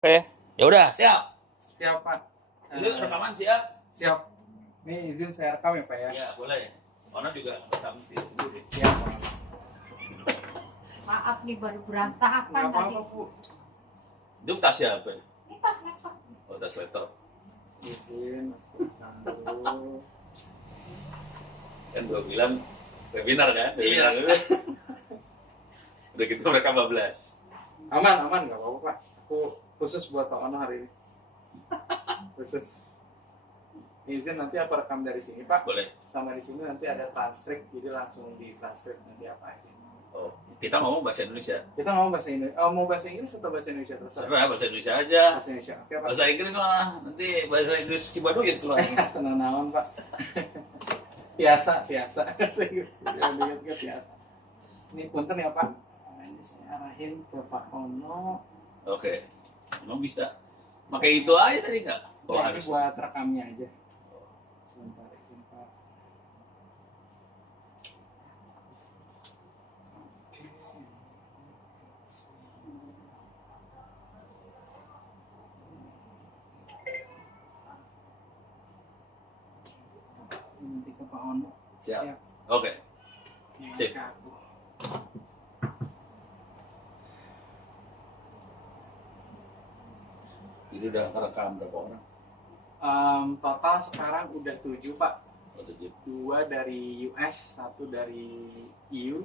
Oke, ya udah, siap. Siap, Pak. Ini rekaman siap? Siap. Ini izin saya rekam ya, Pak ya? Ya, boleh. Karena juga rekam sendiri. Siap, Pak. Maaf nih baru berantakan Nggak tadi. apa-apa, Bu. Itu tas siapa? Ini tas laptop. Oh, tas laptop. Izin. Dulu. Kan gua bilang webinar kan? Iya. Webinar. Udah gitu mereka 15. Aman, nggak apa-apa, Pak. Aku khusus buat Pak Ono hari ini. Khusus. Izin nanti aku rekam dari sini, Pak. Boleh. Sama di sini nanti ada transkrip, jadi langsung di transkrip nanti apa aja. Oh, kita ngomong bahasa Indonesia. Kita mau bahasa Indonesia. Oh, mau bahasa Inggris atau bahasa Indonesia terserah? Serah bahasa Indonesia aja. Bahasa Indonesia. Oke, Pak. Bahasa Inggris mah nanti bahasa Inggris Cibaduit keluar. Tenang naon, Pak. Biasa. Saya ingat biasa. Ini punten ya, Pak. Ini saya arahin ke Pak Ono. Oke. Emang bisa. Pakai itu aja tadi nggak? Oh, Ya, ini harus. buat rekamnya aja. Sebentar, izin, Pak. Nanti ke Pak Ono. Siap. Oke. Ya, Sip. Kak. Ini udah rekam berapa orang? Total sekarang udah 7, Pak. Oh, 7. 2 dari US, 1 dari EU,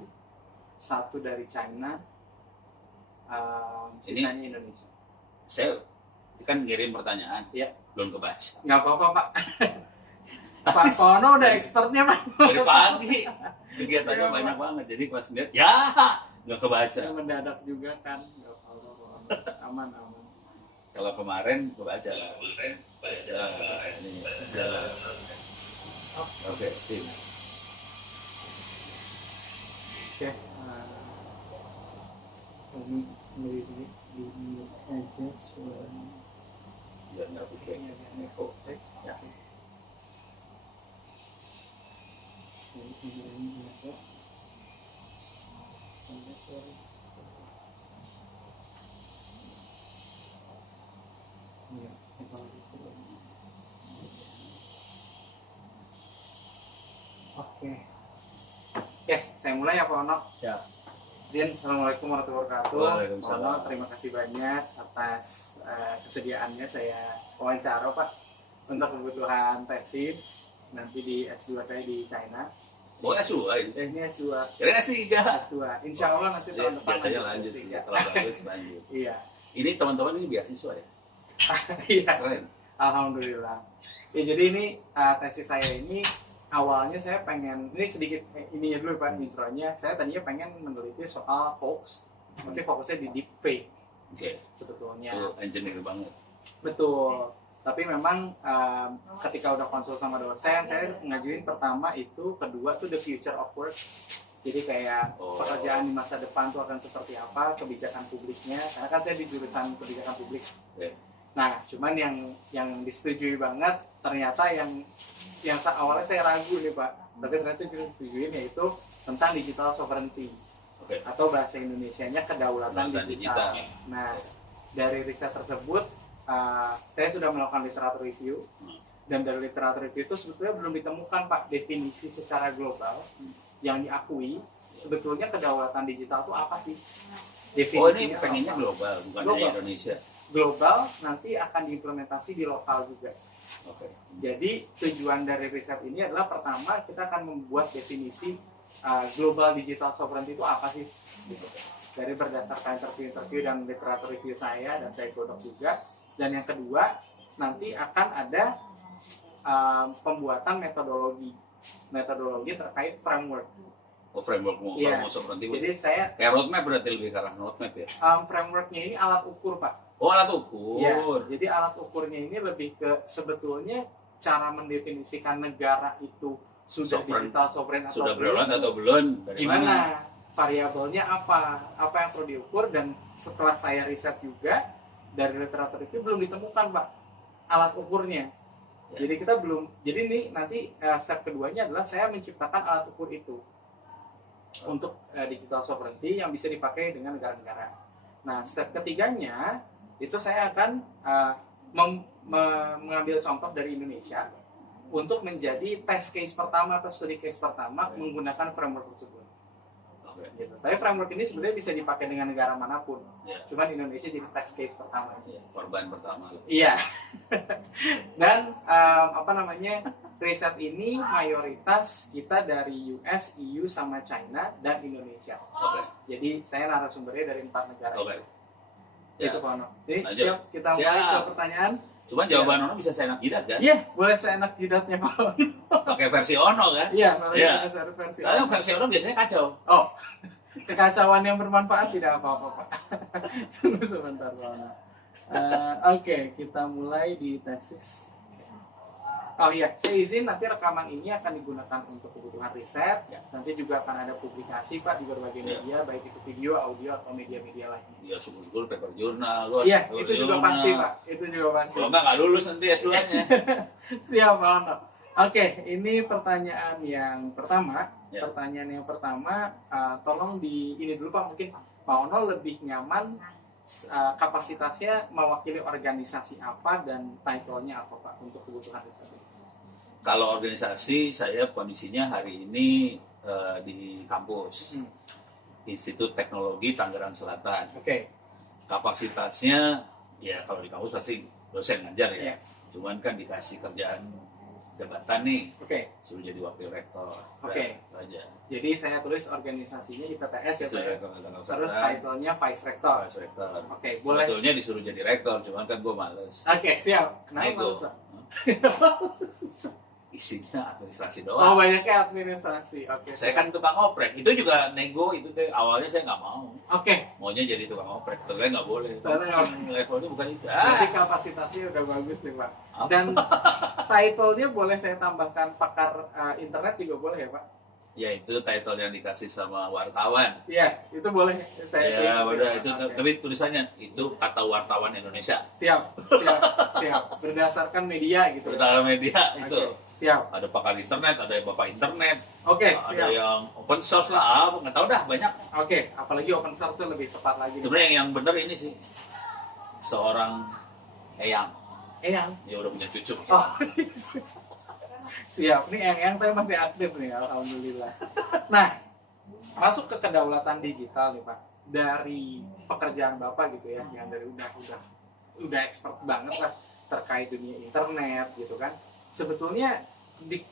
1 dari China, sisanya Indonesia. Saya kan ngirim pertanyaan. Iya. Belum kebaca. Nggak apa-apa, Pak. Pak Kono udah expertnya, Pak. Dari pagi kegiatannya Iya, Pak. banyak banget, jadi pas lihat ya nggak kebaca. Yang mendadak juga kan. Nggak apa-apa. Aman. Kalau kemarin kebaca lah. Ini baca. Oke, sip. Oke. Ini di aja suaranya. Biar nggak bikin echo. Ya. Oke, saya mulai ya Pak Ono. Siap. Izin, Assalamualaikum warahmatullahi wabarakatuh. Waalaikumsalam. Pak Ono, terima kasih banyak atas kesediaannya saya wawancara Pak untuk kebutuhan tesis nanti di S2 saya di China. Boleh S2 ini. Ini S2. Kira S3. S2. Insya Allah nanti tahun depan Biasanya lanjut sih. S3. Kalau bagus lanjut. Iya. Ini teman-teman ini beasiswa ya? Iya. Keren. Alhamdulillah. Ya, jadi ini tesis saya ini awalnya saya pengen ini sedikit ininya dulu Pak intronya. Saya tadinya pengen meneliti soal hoax, tapi fokusnya di deepfake Oke. sebetulnya. Itu engineer banget. Betul. Tapi memang ketika udah konsul sama dosen, saya ngajuin pertama itu, kedua tuh the future of work. Jadi kayak pekerjaan di masa depan tuh akan seperti apa, kebijakan publiknya. Karena kan saya di jurusan kebijakan publik. Oke. Nah, cuman yang disetujui banget ternyata yang awalnya saya ragu nih Pak, tapi ternyata disetujuin yaitu tentang digital sovereignty Oke. atau bahasa Indonesianya kedaulatan Kedaulatan digital. digital. Nah, dari riset tersebut saya sudah melakukan literatur review dan dari literatur review itu sebetulnya belum ditemukan Pak definisi secara global yang diakui sebetulnya kedaulatan digital itu apa sih? Oh, ini Definisinya pengennya apa? global, bukan Global. hanya Indonesia. Global nanti akan diimplementasi di lokal juga. Oke. Jadi tujuan dari riset ini adalah pertama kita akan membuat definisi global digital sovereignty itu apa sih? Gitu. Dari berdasarkan interview dan literatur review saya dan saya godok juga. Dan yang kedua nanti akan ada pembuatan metodologi terkait framework. Oh, framework mau Iya. mau seperti itu. Jadi saya Kayak roadmap berarti lebih ke arah roadmap ya. frameworknya ini alat ukur Pak. Oh, alat ukur. Ya, jadi alat ukurnya ini lebih ke sebetulnya cara mendefinisikan negara itu sudah Sovereign. digital sovereign atau Sudah belum. berdaulat atau belum? Dari Gimana? mana? Variabelnya apa yang perlu diukur, dan setelah saya riset juga dari literatur itu belum ditemukan Pak alat ukurnya. Ya. Jadi kita belum. Jadi ini nanti step keduanya adalah saya menciptakan alat ukur itu untuk digital sovereignty yang bisa dipakai dengan negara-negara. Nah, step ketiganya itu saya akan mengambil contoh dari Indonesia untuk menjadi test case pertama atau studi case pertama menggunakan framework tersebut. Gitu. Tapi framework ini sebenarnya bisa dipakai dengan negara manapun. Cuman Indonesia jadi test case pertama. Korban pertama. Iya. Dan riset ini mayoritas kita dari US, EU, sama China dan Indonesia. Jadi saya narasumbernya dari 4 negara. Itu Pak Ono. Jadi siap kita mulai ke pertanyaan. Cuma jawaban Ono bisa saya enak jidat kan? Iya, boleh saya enak jidatnya Pak Ono. Pakai versi Ono kan? Iya, versi Ono. Kalau versi Ono biasanya kacau. Oh, kekacauan yang bermanfaat tidak apa-apa Pak. Tunggu sebentar Pak Ono. Oke, kita mulai di tesis. Oh iya, saya izin nanti rekaman ini akan digunakan untuk kebutuhan riset. Nanti juga akan ada publikasi Pak di berbagai media, baik itu video, audio, atau media-media lain. Iya, syukur paper jurnal. Iya, itu juga pasti Pak. Itu juga pasti. Kalau nggak lulus nanti S2-nya. Siap Pak Ono. Oke, ini pertanyaan yang pertama. Pertanyaan yang pertama, tolong ini dulu Pak, mungkin Pak Ono lebih nyaman kapasitasnya mewakili organisasi apa dan title-nya apa Pak untuk kebutuhan riset ini? Kalau organisasi, saya kondisinya hari ini di kampus Institut Teknologi Tangerang Selatan. Kapasitasnya ya kalau di kampus pasti dosen ngajar ya. Cuman kan dikasih kerjaan jabatan nih, suruh jadi wakil rektor. Aja. Jadi saya tulis organisasinya IPTS ya, terus title-nya vice rector. Boleh. Sebetulnya disuruh jadi rektor, cuman kan gue males. Siap. Kenapa males Pak? Isinya administrasi doang. Oh, banyaknya administrasi. Saya kan tukang oprek. Itu juga nego itu teh. Awalnya saya nggak mau. Maunya jadi tukang oprek. Ternyata nggak boleh. Levelnya bukan itu. Jadi kapasitasnya udah bagus nih Pak. Dan title-nya boleh saya tambahkan pakar internet juga boleh ya Pak? Ya itu title yang dikasih sama wartawan. Iya, itu boleh. Ya udah itu. Tapi tulisannya itu kata wartawan Indonesia. Siap. Berdasarkan media gitu. Berdasarkan media itu. Siap. Ada pakar internet, ada yang bapak internet. Siap. Ada yang open source lah, nggak tahu dah banyak. Apalagi open source itu lebih tepat lagi. Sebenarnya yang benar ini sih seorang Eyang. Dia udah punya cucu. Siap. Ini yang saya masih aktif nih, alhamdulillah. Nah, masuk ke kedaulatan digital nih Pak. Dari pekerjaan Bapak gitu ya, yang dari udah expert banget lah terkait dunia internet gitu kan. Sebetulnya di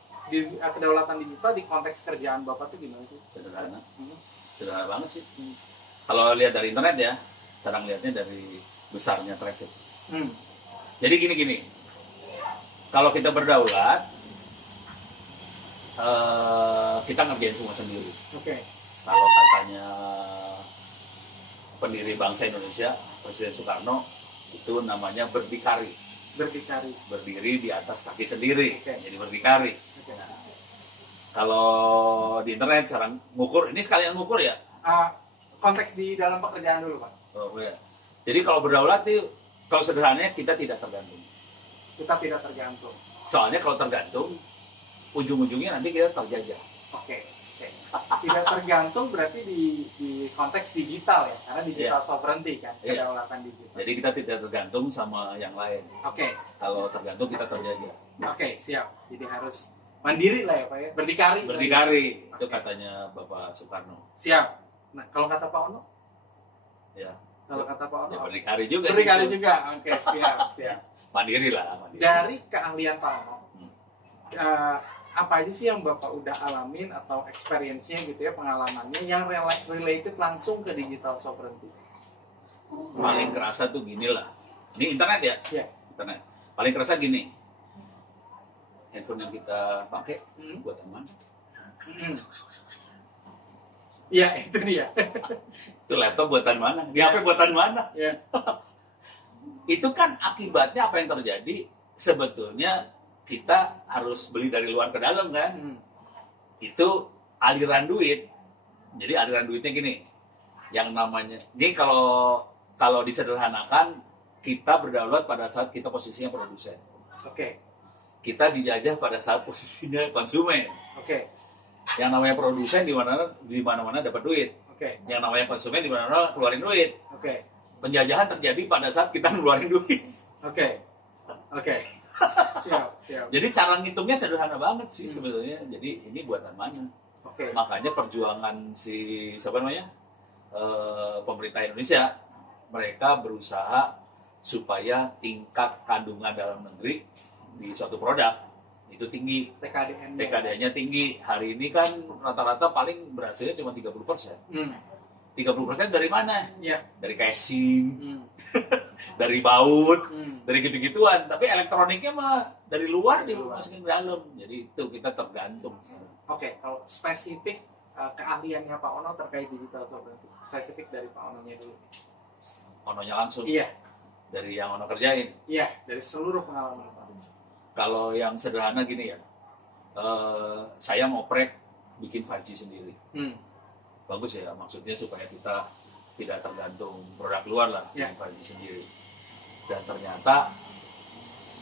kedaulatan digital di konteks kerjaan Bapak tuh gimana sih? Sederhana banget sih. Kalau lihat dari internet ya, cara ngeliatnya dari besarnya traffic. Jadi gini, kalau kita berdaulat, kita ngerjain semua sendiri. Kalau katanya pendiri bangsa Indonesia, Presiden Soekarno, itu namanya berdikari. Berdiri di atas kaki sendiri, jadi berdikari. Nah, kalau di internet cara ngukur, ini sekalian ngukur ya? Konteks di dalam pekerjaan dulu Pak. Jadi kalau berdaulat itu, kalau sederhananya kita tidak tergantung. Soalnya kalau tergantung, ujung-ujungnya nanti kita terjajah. Tidak tergantung berarti di konteks digital ya, karena digital sovereignty kan, kedaulatan digital. Jadi kita tidak tergantung sama yang lain. Kalau tergantung kita terjajah. Siap. Jadi harus mandiri lah ya Pak ya, berdikari. Itu katanya Bapak Soekarno. Siap. Nah kalau kata Pak Ono? Kalau kata Pak Ono? Ya berdikari juga. Siap. Mandiri lah. Dari keahlian Pak Ono, apa aja sih yang Bapak udah alamin atau experience-nya gitu ya, pengalamannya yang related langsung ke digital sovereignty? Paling kerasa tuh gini lah. Ini internet ya? Internet. Paling kerasa gini. Handphone yang kita pakai buat teman. Iya, itu dia. Itu laptop buatan mana? Di HP buatan mana? Itu kan akibatnya apa yang terjadi? Sebetulnya kita harus beli dari luar ke dalam kan. Itu aliran duit. Jadi aliran duitnya gini. Yang namanya, ini kalau disederhanakan, kita berdaulat pada saat kita posisinya produsen. Kita dijajah pada saat posisinya konsumen. Yang namanya produsen di mana-mana dapat duit. Yang namanya konsumen di mana-mana keluarin duit. penjajahan terjadi pada saat kita ngeluarin duit. Oke. Siap. Jadi cara ngitungnya sederhana banget sih sebenarnya. Jadi ini buatan mana? Oke. Makanya perjuangan siapa namanya pemerintah Indonesia, mereka berusaha supaya tingkat kandungan dalam negeri di suatu produk itu tinggi, TKD-nya tinggi. Hari ini kan rata-rata paling berhasilnya cuma 30%. 30% dari mana? Iya. Dari casing, dari baut, dari gitu-gituan. Tapi elektroniknya mah dari luar dimasukin ke dalam. Jadi itu kita tergantung. Oke, kalau spesifik keahliannya Pak Ono terkait digital sovereignty, spesifik dari Pak Ono-nya dulu. Ononya langsung. Iya. Dari yang Ono kerjain. Iya, dari seluruh pengalaman Pak. Kalau yang sederhana gini ya, saya ngoprek bikin 5G sendiri. Bagus ya, maksudnya supaya kita tidak tergantung produk luar lah, bikin 5G sendiri. Dan ternyata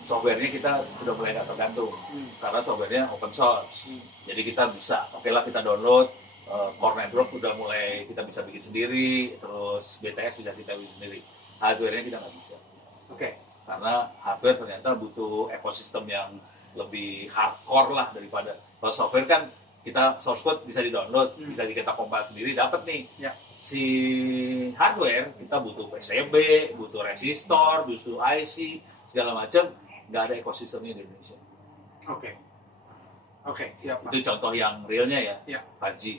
softwarenya kita sudah mulai nggak tergantung, karena softwarenya open source. Jadi kita bisa, oke lah kita download, core network udah mulai kita bisa bikin sendiri, terus BTS bisa kita bikin sendiri. Hardware-nya kita nggak bisa. Oke. Karena hardware ternyata butuh ekosistem yang lebih hardcore lah daripada kalau software kan kita source code bisa di-download, bisa kita compile sendiri, dapat nih. Ya. Si hardware kita butuh PCB, butuh resistor, butuh IC, segala macam, nggak ada ekosistemnya di Indonesia. Oke, siap Pak. Itu contoh yang realnya ya, Ya. 5G.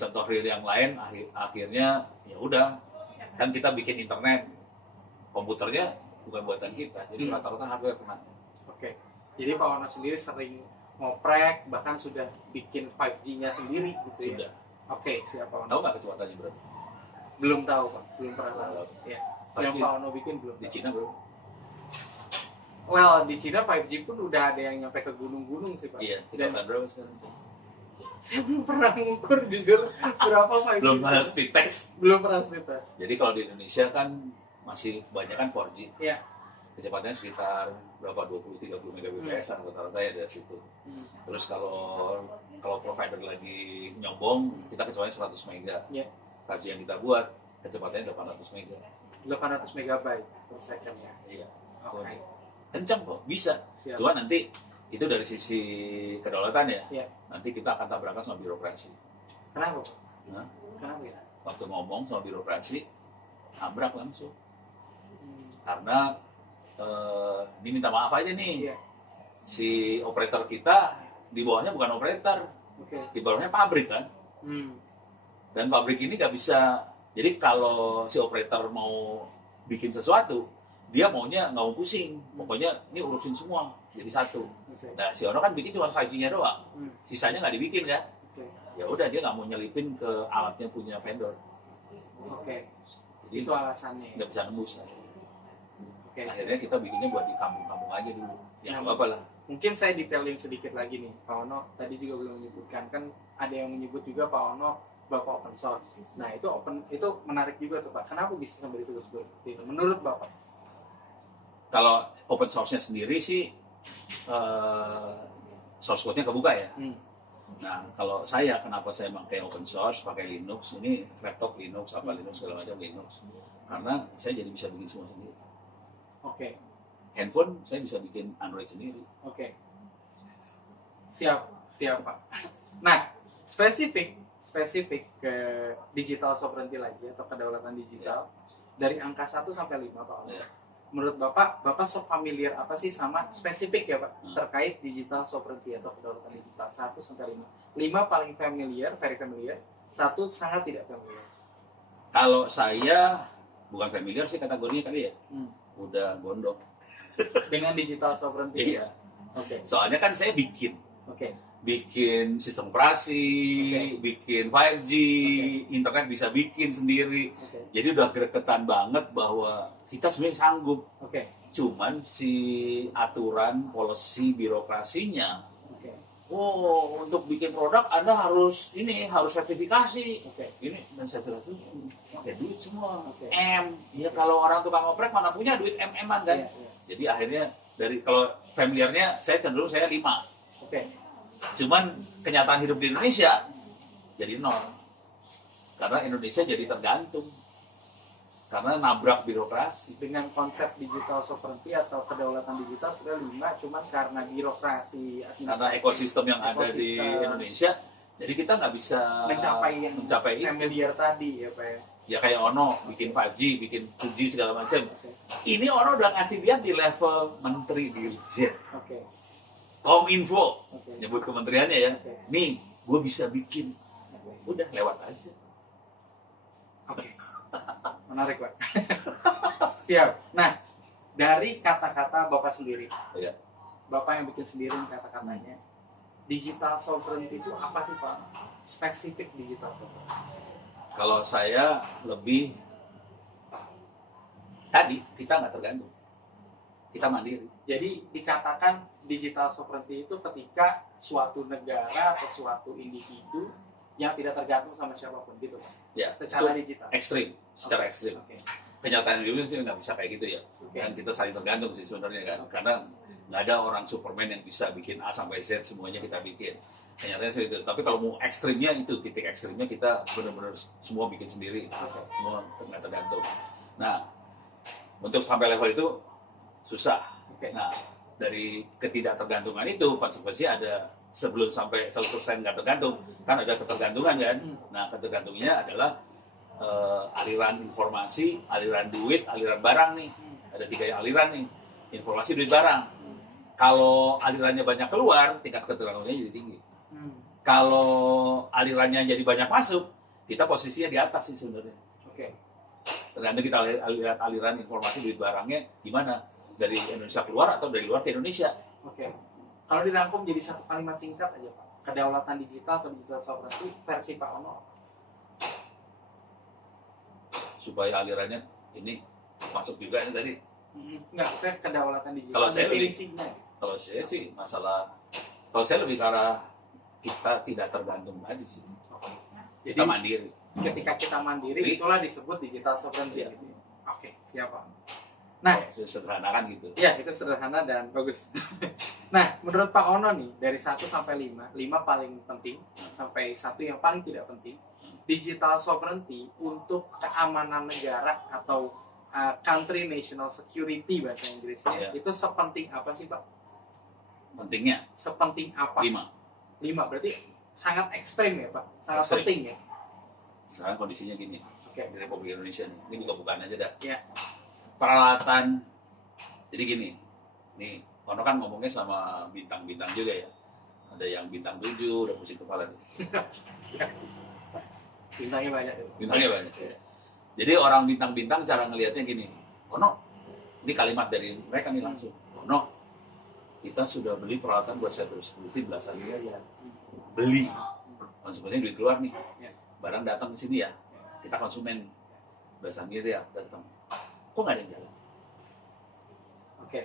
Contoh real yang lain akhirnya ya udah, kan kita bikin internet, komputernya bukan buatan kita, jadi rata-rata hardware kena. Oke, jadi Pak Ono sendiri sering ngoprek, bahkan sudah bikin 5G-nya sendiri gitu ya? Sudah. Oke, siap Pak Ono. Tahu nggak kecepatannya berapa? Belum tahu Pak, belum pernah tahu. Ya. Yang 5G Pak Ono bikin belum di tahu. Cina berapa? Well, di Cina 5G pun udah ada yang nyampe ke gunung-gunung sih Pak. Iya, Dan kita berapa sekarang? saya belum pernah mengukur jujur berapa 5G. Belum pernah speed test. Belum pernah speed test. Jadi kalau di Indonesia kan masih kebanyakan 4G. Iya. Kecepatannya sekitar berapa 20-30 Mbps rata-rata ya dari situ. Terus kalau provider lagi nyombong, kita kecepatannya 100 mega. Iya. 5G yang kita buat kecepatannya 800 mega. 800 megabyte per second ya. Iya. Oke. Kencang kok, bisa. Siap. Cuma nanti itu dari sisi kedaulatan ya. Iya. Nanti kita akan tabrakan sama birokrasi. Kenapa Pak? Nah, Kenapa ya? waktu ngomong sama birokrasi, tabrak langsung. Karena ini minta maaf aja nih, Iya. si operator kita di bawahnya bukan operator, Oke. di bawahnya pabrik kan. Dan pabrik ini nggak bisa, jadi kalau si operator mau bikin sesuatu, dia maunya nggak mau pusing, pokoknya ini urusin semua jadi satu. Oke. Nah si Ono kan bikin cuma 5G-nya doang, sisanya nggak dibikin kan. Oke. Ya udah dia nggak mau nyelipin ke alatnya punya vendor, Oke. jadi Itu alasannya. nggak bisa nembus lah. Oke. Akhirnya kita bikinnya buat di kampung-kampung aja dulu, ya nggak Nah, apa-apa lah. Mungkin saya detailing sedikit lagi nih, Pak Ono tadi juga belum menyebutkan, kan ada yang menyebut juga Pak Ono Bapak open source. Nah itu menarik juga tuh Pak. Kenapa bisa sampai disebut seperti itu? Menurut Bapak? Kalau open source-nya sendiri sih source code-nya kebuka ya. Nah, kalau saya kenapa saya pakai open source, pakai Linux, ini laptop Linux, apa Linux segala macam Linux. Karena saya jadi bisa bikin semua sendiri. Oke. Handphone saya bisa bikin Android sendiri. Oke. Siap Pak. Nah, spesifik ke digital sovereignty lagi atau kedaulatan digital dari angka 1 sampai 5 Pak Ono. Ya. Menurut Bapak familiar apa sih sama spesifik ya Pak terkait digital sovereignty atau kedaulatan digital 1 sampai 5. 5 paling familiar, very familiar, 1 sangat tidak familiar. Kalau saya bukan familiar sih kategorinya kali ya. Udah gondok. Dengan digital sovereignty. Iya. Oke. Soalnya kan saya bikin sistem operasi, bikin 5G, internet bisa bikin sendiri. Jadi udah gregetan banget bahwa kita sebenarnya sanggup. Cuman si aturan, policy, birokrasinya, untuk bikin produk Anda harus sertifikasi. Ini dan sertifikasi pakai duit semua. Ya kalau orang tukang oprek mana punya duit MM-an kan. Jadi akhirnya kalau familiarnya saya cenderung 5. Cuman kenyataan hidup di Indonesia jadi 0. Karena Indonesia jadi tergantung. karena nabrak birokrasi. Dengan konsep digital sovereignty atau kedaulatan digital sudah 5, cuman karena birokrasi Karena ekosistem yang ada di Indonesia, jadi kita nggak bisa mencapai itu. familiar tadi ya Pak ya. Ya kayak Ono bikin 5G, bikin 2G segala macam. Ini Ono udah ngasih lihat di level menteri dirjen. Oke. Kominfo, Oke. nyebut kementeriannya ya. Oke. Nih, gue bisa bikin. Udah lewat aja. Oke. Menarik, Pak. Siap. Nah, dari kata-kata Bapak sendiri. Iya. Bapak yang bikin sendiri kata-katanya. Digital sovereignty itu apa sih, Pak? Spesifik digital sovereignty. Kalau saya lebih tadi kita nggak tergantung, kita mandiri. Jadi dikatakan digital sovereignty itu ketika suatu negara atau suatu individu yang tidak tergantung sama siapapun gitu, Pak. Ya, Secara itu digital. ekstrim, secara Oke. ekstrim. Oke. Kenyataan dulu sih nggak bisa kayak gitu ya. Oke. Kan kita saling tergantung sih sebenarnya kan, karena nggak ada orang Superman yang bisa bikin A sampai Z semuanya kita bikin. Kenyataannya seperti itu. Tapi kalau mau ekstrimnya itu titik ekstrimnya kita benar-benar semua bikin sendiri, semua nggak tergantung. Nah, untuk sampai level itu susah. Oke. Nah, dari ketidaktergantungan itu konsekuensinya ada sebelum sampai 100% nggak tergantung, kan ada ketergantungan kan. Nah, ketergantungannya adalah aliran informasi, aliran duit, aliran barang nih. Ada 3 aliran nih, informasi, duit, barang. Kalau alirannya banyak keluar, tingkat ketergantungannya jadi tinggi. Kalau alirannya jadi banyak masuk, kita posisinya di atas sih sebenarnya. Oke. Tergantung kita lihat aliran informasi, duit, barangnya gimana, dari Indonesia keluar atau dari luar ke Indonesia. Oke. Kalau dirangkum jadi satu kalimat singkat aja, Pak. Kedaulatan digital atau digital sovereignty versi Pak Ono. Supaya alirannya ini masuk juga ini tadi. Enggak, saya kedaulatan digital. Kalau saya lebih- definisinya. Kalau saya sih kalau saya lebih ke arah kita tidak tergantung tadi sih. Jadi Kita mandiri. ketika kita mandiri, Jadi- itulah disebut digital sovereignty. Iya. Gitu. Oke, siap Pak. Nah, Sederhanakan gitu. ya itu sederhana dan bagus. Nah, menurut Pak Ono nih, dari 1 sampai 5, 5 paling penting, sampai 1 yang paling tidak penting, digital sovereignty untuk keamanan negara atau country national security bahasa Inggrisnya, Iya. itu sepenting apa sih Pak? Pentingnya Sepenting apa? 5. 5, berarti sangat ekstrim ya Pak? Sangat Ekstrim. penting ya? Sekarang kondisinya gini. Oke. Di Republik Indonesia nih. Ini buka-bukaan aja dah. Iya. Peralatan. Jadi gini. Nih, Ono kan ngomongnya sama bintang-bintang juga ya. Ada yang bintang 7, udah pusing kepala nih. Bintangnya banyak ya. Bintangnya banyak. Jadi orang bintang-bintang cara ngelihatnya gini. Ono, ini kalimat dari mereka nih langsung. Ono, kita sudah beli peralatan buat cyber security belasan miliar. Beli. Konsumsinya duit keluar nih. Ya. Barang datang ke sini ya. Kita konsumen nih. Belasan miliar datang. Kok nggak ada yang jalan? Oke.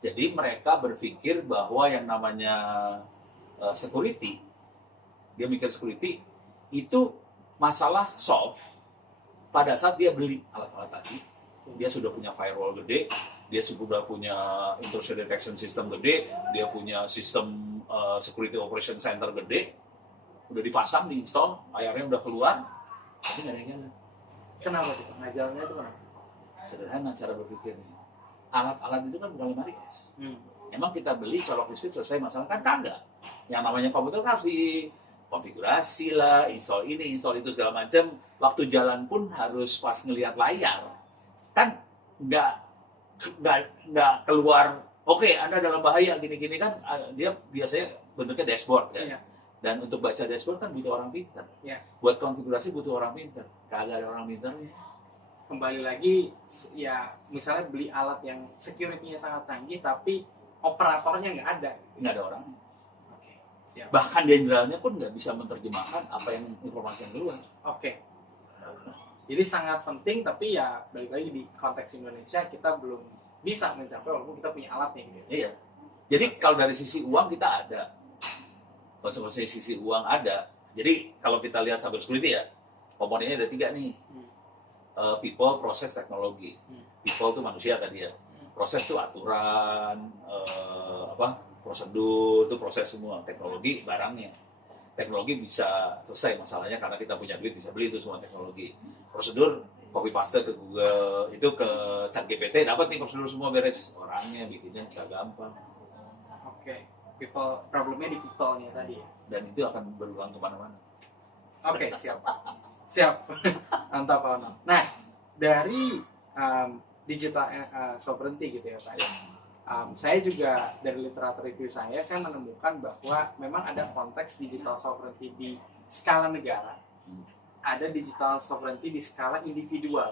Jadi mereka berpikir bahwa yang namanya security, dia mikir security, itu masalah solve pada saat dia beli alat-alat tadi. Dia sudah punya firewall gede, dia sudah punya intrusion detection system gede, dia punya sistem security operation center gede, udah dipasang, diinstal, layarnya udah keluar, tapi nggak ada yang jalan. Kenapa tuh Pak? Ngajalnya itu kenapa? Sederhana cara berpikirnya. Alat-alat itu kan bukan lemari es. Emang kita beli colok listrik selesai masalah, kan kagak. Yang namanya komputer kan harus dikonfigurasi lah, install ini, install itu segala macam. Waktu jalan pun harus pas ngelihat layar. Kan nggak keluar. Oke, Anda dalam bahaya gini-gini kan. Dia biasanya bentuknya dashboard kan. Iya. Dan untuk baca dashboard kan butuh orang pintar. Iya. Buat konfigurasi butuh orang pintar. Kagak ada orang pintarnya. Kembali lagi ya misalnya beli alat yang security-nya sangat canggih tapi operatornya nggak ada. Nggak ada orang. Oke, siap. Bahkan jenderalnya pun nggak bisa menerjemahkan apa yang informasi yang keluar. Oke. Jadi sangat penting tapi ya balik lagi di konteks Indonesia kita belum bisa mencapai walaupun kita punya alatnya gitu. Iya. Jadi kalau dari sisi uang kita ada. Konsekuensi sisi uang ada. Jadi kalau kita lihat cyber security ya, komponennya ada 3 nih. People, proses, teknologi. People itu manusia tadi ya. Proses itu aturan, prosedur itu proses semua. Teknologi barangnya. Teknologi bisa selesai masalahnya karena kita punya duit bisa beli itu semua teknologi. Prosedur copy paste ke Google, itu ke Chat GPT, dapat nih prosedur semua beres. Orangnya bikinnya nggak gampang. Oke. Problemnya di people-nya tadi ya. Dan itu akan berulang kemana-mana. Oke, siap. Siap. Mantap, Pak Ono. Nah, dari digital sovereignty gitu ya, Pak. Saya juga dari literatur review saya menemukan bahwa memang ada konteks digital sovereignty di skala negara, ada digital sovereignty di skala individual.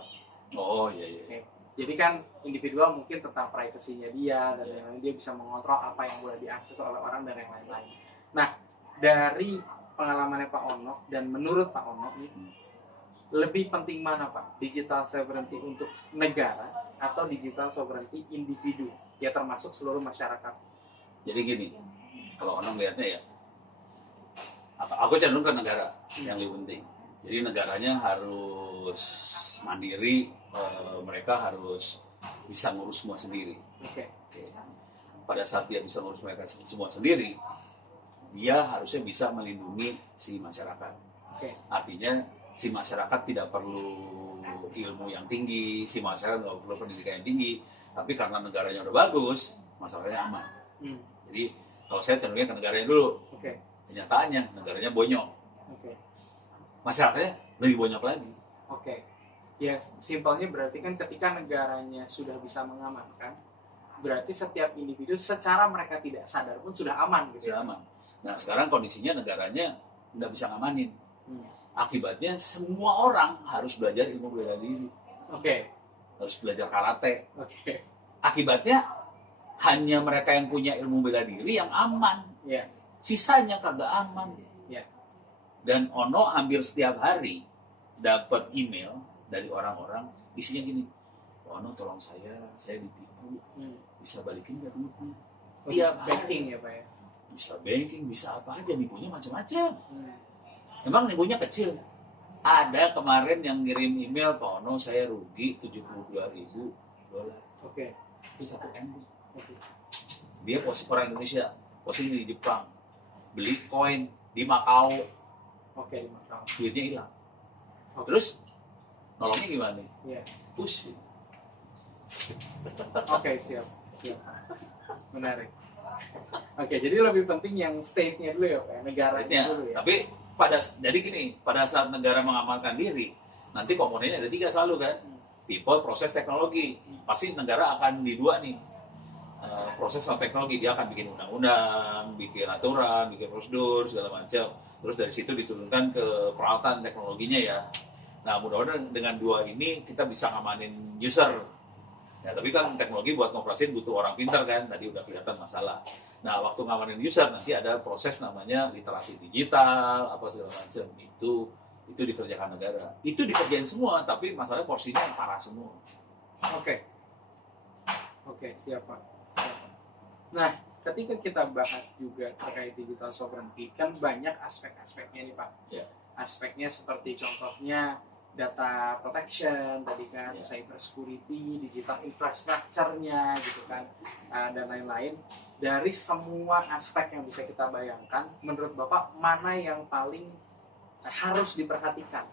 Oh iya. Oke. Jadi kan individual mungkin tentang privasinya dia dan lain-lain, dia bisa mengontrol apa yang boleh diakses oleh orang dan yang lain-lain. Nah, dari pengalamannya Pak Ono dan menurut Pak Ono nih, lebih penting mana Pak? Digital sovereignty untuk negara atau digital sovereignty individu? Ya termasuk seluruh masyarakat. Jadi gini, kalau orang melihatnya ya, aku cenderung ke negara yang lebih penting. Jadi negaranya harus mandiri, mereka harus bisa ngurus semua sendiri. Oke. Pada saat dia bisa ngurus mereka semua sendiri, dia harusnya bisa melindungi si masyarakat. Oke. Artinya si masyarakat tidak perlu ilmu yang tinggi, si masyarakat nggak perlu pendidikan yang tinggi, tapi karena negaranya udah bagus, masalahnya aman. Jadi kalau saya cenderungnya ke negaranya dulu. Oke. Kenyataannya negaranya bonyok, Oke. masyarakatnya lebih bonyok lagi. Oke. Ya, simpelnya berarti kan ketika negaranya sudah bisa mengamankan, berarti setiap individu secara mereka tidak sadar pun sudah aman gitu. Sudah aman. Nah sekarang kondisinya negaranya nggak bisa ngamanin. Akibatnya semua orang harus belajar ilmu bela diri. Oke. Harus belajar karate. Oke. Akibatnya hanya mereka yang punya ilmu bela diri yang aman. Iya. Sisanya kagak aman. Iya. Dan Ono hampir setiap hari dapat email dari orang-orang isinya gini, Ono tolong saya ditipu, bisa balikin nggak duitnya? Tiap banking hari. ya Pak ya. Bisa banking, bisa apa aja, nipunya macam-macam. Emang nipunya kecil. Ada kemarin yang ngirim email, Pak Ono saya rugi $72.000. Oke. Itu 1 M. Oke. Dia orang Indonesia, posisi di Jepang, beli koin di Makau, Oke, di Makau. duitnya hilang. Oke. Terus nolongnya gimana? Iya. Push. Oke, siap. Menarik. Oke, jadi lebih penting yang state-nya dulu ya, Pak, negaranya dulu ya. Tapi jadi gini, pada saat negara mengamankan diri, nanti komponennya ada 3 selalu kan. People, proses, teknologi. Pasti negara akan di 2 nih. Proses sama teknologi, dia akan bikin undang-undang, bikin aturan, bikin prosedur, segala macam. Terus dari situ diturunkan ke peralatan teknologinya ya. Nah, mudah-mudahan dengan 2 ini kita bisa ngamanin user. Ya, tapi kan teknologi buat ngoperasin butuh orang pintar kan, tadi udah kelihatan masalah. Nah, waktu ngamanin user nanti ada proses namanya literasi digital, apa segala macam. Itu dikerjakan negara. Itu dikerjain semua, tapi masalahnya porsinya parah semua. Oke, siap Pak. Nah, ketika kita bahas juga terkait digital sovereignty, kan banyak aspek-aspeknya nih Pak. Ya. Aspeknya seperti contohnya data protection, tadi kan, Ya. cyber security, digital infrastructure-nya gitu kan, dan lain-lain. Dari semua aspek yang bisa kita bayangkan, menurut Bapak mana yang paling harus diperhatikan?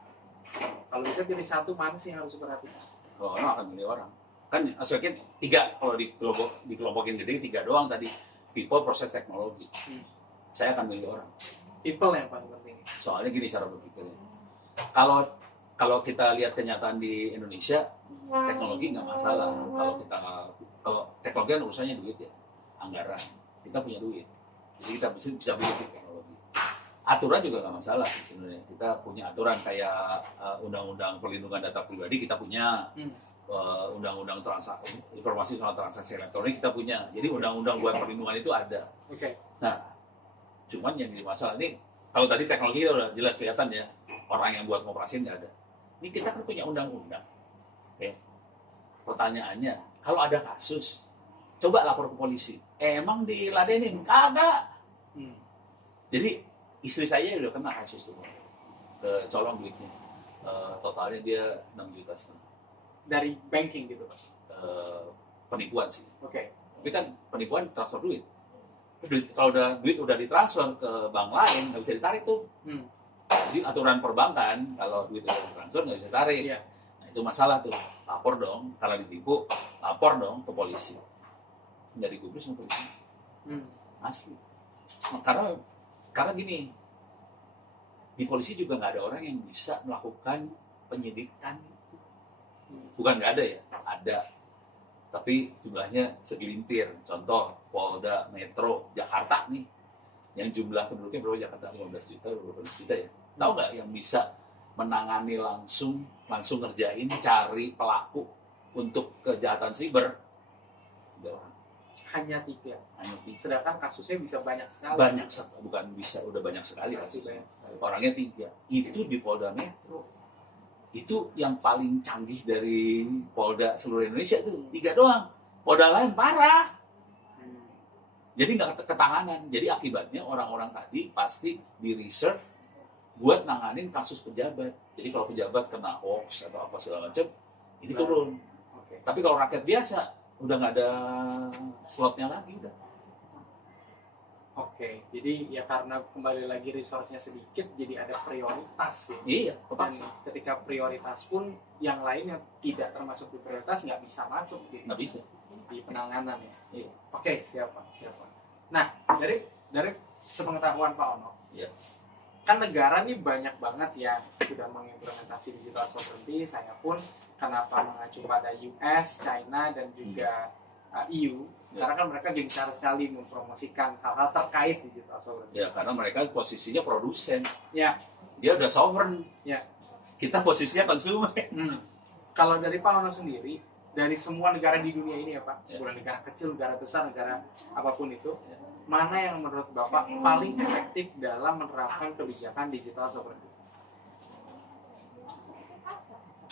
Kalau bisa pilih satu, mana sih yang harus diperhatikan? Kalau orang akan milih orang. Kan aspeknya 3, kalau dikelompokin gede 3 doang tadi. People, proses, teknologi. Saya akan milih orang. People yang paling penting. Soalnya gini cara berpikirnya. Kalau kita lihat kenyataan di Indonesia, teknologi nggak masalah. Kalau teknologi kan urusannya duit ya, anggaran. Kita punya duit, jadi kita bisa beli teknologi. Aturan juga nggak masalah sih sebenarnya. Kita punya aturan kayak undang-undang perlindungan data pribadi kita punya, undang-undang informasi soal transaksi elektronik kita punya. Jadi undang-undang buat perlindungan itu ada. Oke. Nah, cuman yang jadi masalah ini, kalau tadi teknologi udah jelas kelihatan ya, orang yang buat ngoperasi nggak ada. Ini kita kan punya undang-undang. Oke. Pertanyaannya, kalau ada kasus, coba lapor ke polisi. Emang diladenin? Kagak. Jadi istri saya udah kena kasus tuh, kecolong duitnya. Totalnya dia 6,5 juta. Dari banking gitu Pak? Penipuan sih. Oke. Tapi kan penipuan transfer duit. Kalau duit udah ditransfer ke bank lain, nggak bisa ditarik tuh. Jadi aturan perbankan, kalau duit udah ditransfer nggak bisa tarik. Iya. Nah, itu masalah tuh, lapor dong, karena ditipu, lapor dong ke polisi. Nggak digubris sama polisi, asli. Karena gini, di polisi juga nggak ada orang yang bisa melakukan penyidikan. Bukan nggak ada ya, ada. Tapi jumlahnya segelintir. Contoh, Polda Metro Jakarta nih, yang jumlah penduduknya berapa Jakarta? 15 juta, 12 juta ya. Tahu nggak yang bisa menangani langsung ngerjain, cari pelaku untuk kejahatan siber? Hanya 3. Hanya 3. Sedangkan kasusnya bisa banyak sekali. Bukan bisa, udah banyak sekali Masih kasusnya. banyak sekali. Orangnya 3. Itu di Polda Metro. Itu yang paling canggih dari Polda seluruh Indonesia tuh 3 doang. Polda lain parah. Jadi nggak ketanganan. Jadi akibatnya orang-orang tadi pasti di reserve buat nanganin kasus pejabat. Jadi kalau pejabat kena hoax atau apa segala macam, ini turun. Oke. Tapi kalau rakyat biasa, udah nggak ada slotnya lagi udah. Oke, jadi ya karena kembali lagi resource-nya sedikit, jadi ada prioritas ya. Iya, Dan kepaksa. ketika prioritas pun yang lain yang tidak termasuk di prioritas nggak bisa masuk Nggak bisa. di penanganan ya. Iya. Oke, siapa? Nah, dari sepengetahuan Pak Ono, Iya. kan negara nih banyak banget yang sudah mengimplementasi digital sovereignty. Saya pun kenapa mengacu pada US, China, dan juga EU, Ya. karena kan mereka gencar sekali mempromosikan hal-hal terkait digital sovereignty. Ya, karena mereka posisinya produsen. Ya. Dia udah sovereign. Ya. Kita posisinya konsumen. Kalau dari Pak Ono sendiri, dari semua negara di dunia ini ya Pak, Ya. mulai negara kecil, negara besar, negara apapun itu, Ya. mana yang menurut Bapak paling efektif dalam menerapkan kebijakan digital sovereignty?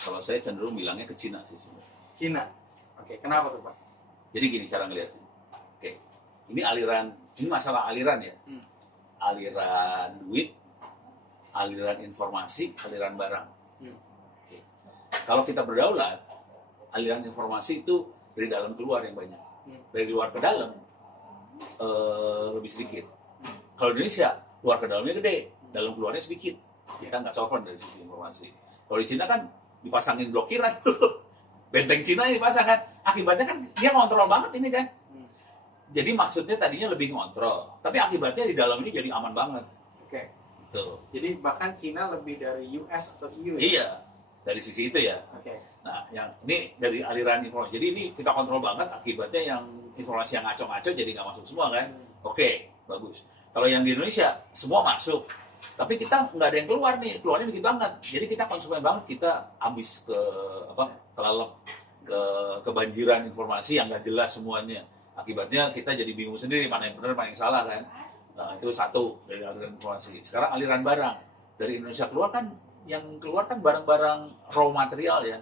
Kalau saya cenderung bilangnya ke Cina sih sebenarnya. Cina. Oke, kenapa tuh Pak? Jadi gini cara ngeliatnya. Oke, ini masalah aliran ya. Aliran duit, aliran informasi, aliran barang. Oke. Kalau kita berdaulat, aliran informasi itu dari dalam keluar yang banyak. Dari luar ke dalam lebih sedikit. Kalau Indonesia, luar ke dalamnya gede, dalam keluarnya sedikit. Kita nggak sovereign dari sisi informasi. Kalau di Cina kan dipasangin blokiran benteng Cina yang dipasang kan, akibatnya kan dia ngontrol banget ini kan. Jadi maksudnya tadinya lebih ngontrol, tapi akibatnya di dalam ini jadi aman banget. Oke. Tuh. Jadi bahkan Cina lebih dari US atau EU ya? Iya, dari sisi itu ya. Oke. Nah, yang ini dari aliran informasi. Jadi ini kita kontrol banget, akibatnya yang informasi yang ngaco-ngaco jadi nggak masuk semua kan. Oke, bagus. Kalau yang di Indonesia semua masuk, tapi kita nggak ada yang keluar nih, keluarnya dikit banget. Jadi kita konsumen banget, kita habis kelalep ke kebanjiran informasi yang nggak jelas semuanya. Akibatnya kita jadi bingung sendiri mana yang benar, mana yang salah kan. Nah, itu satu dari aliran informasi. Sekarang aliran barang dari Indonesia keluar kan, yang keluar kan barang-barang raw material ya.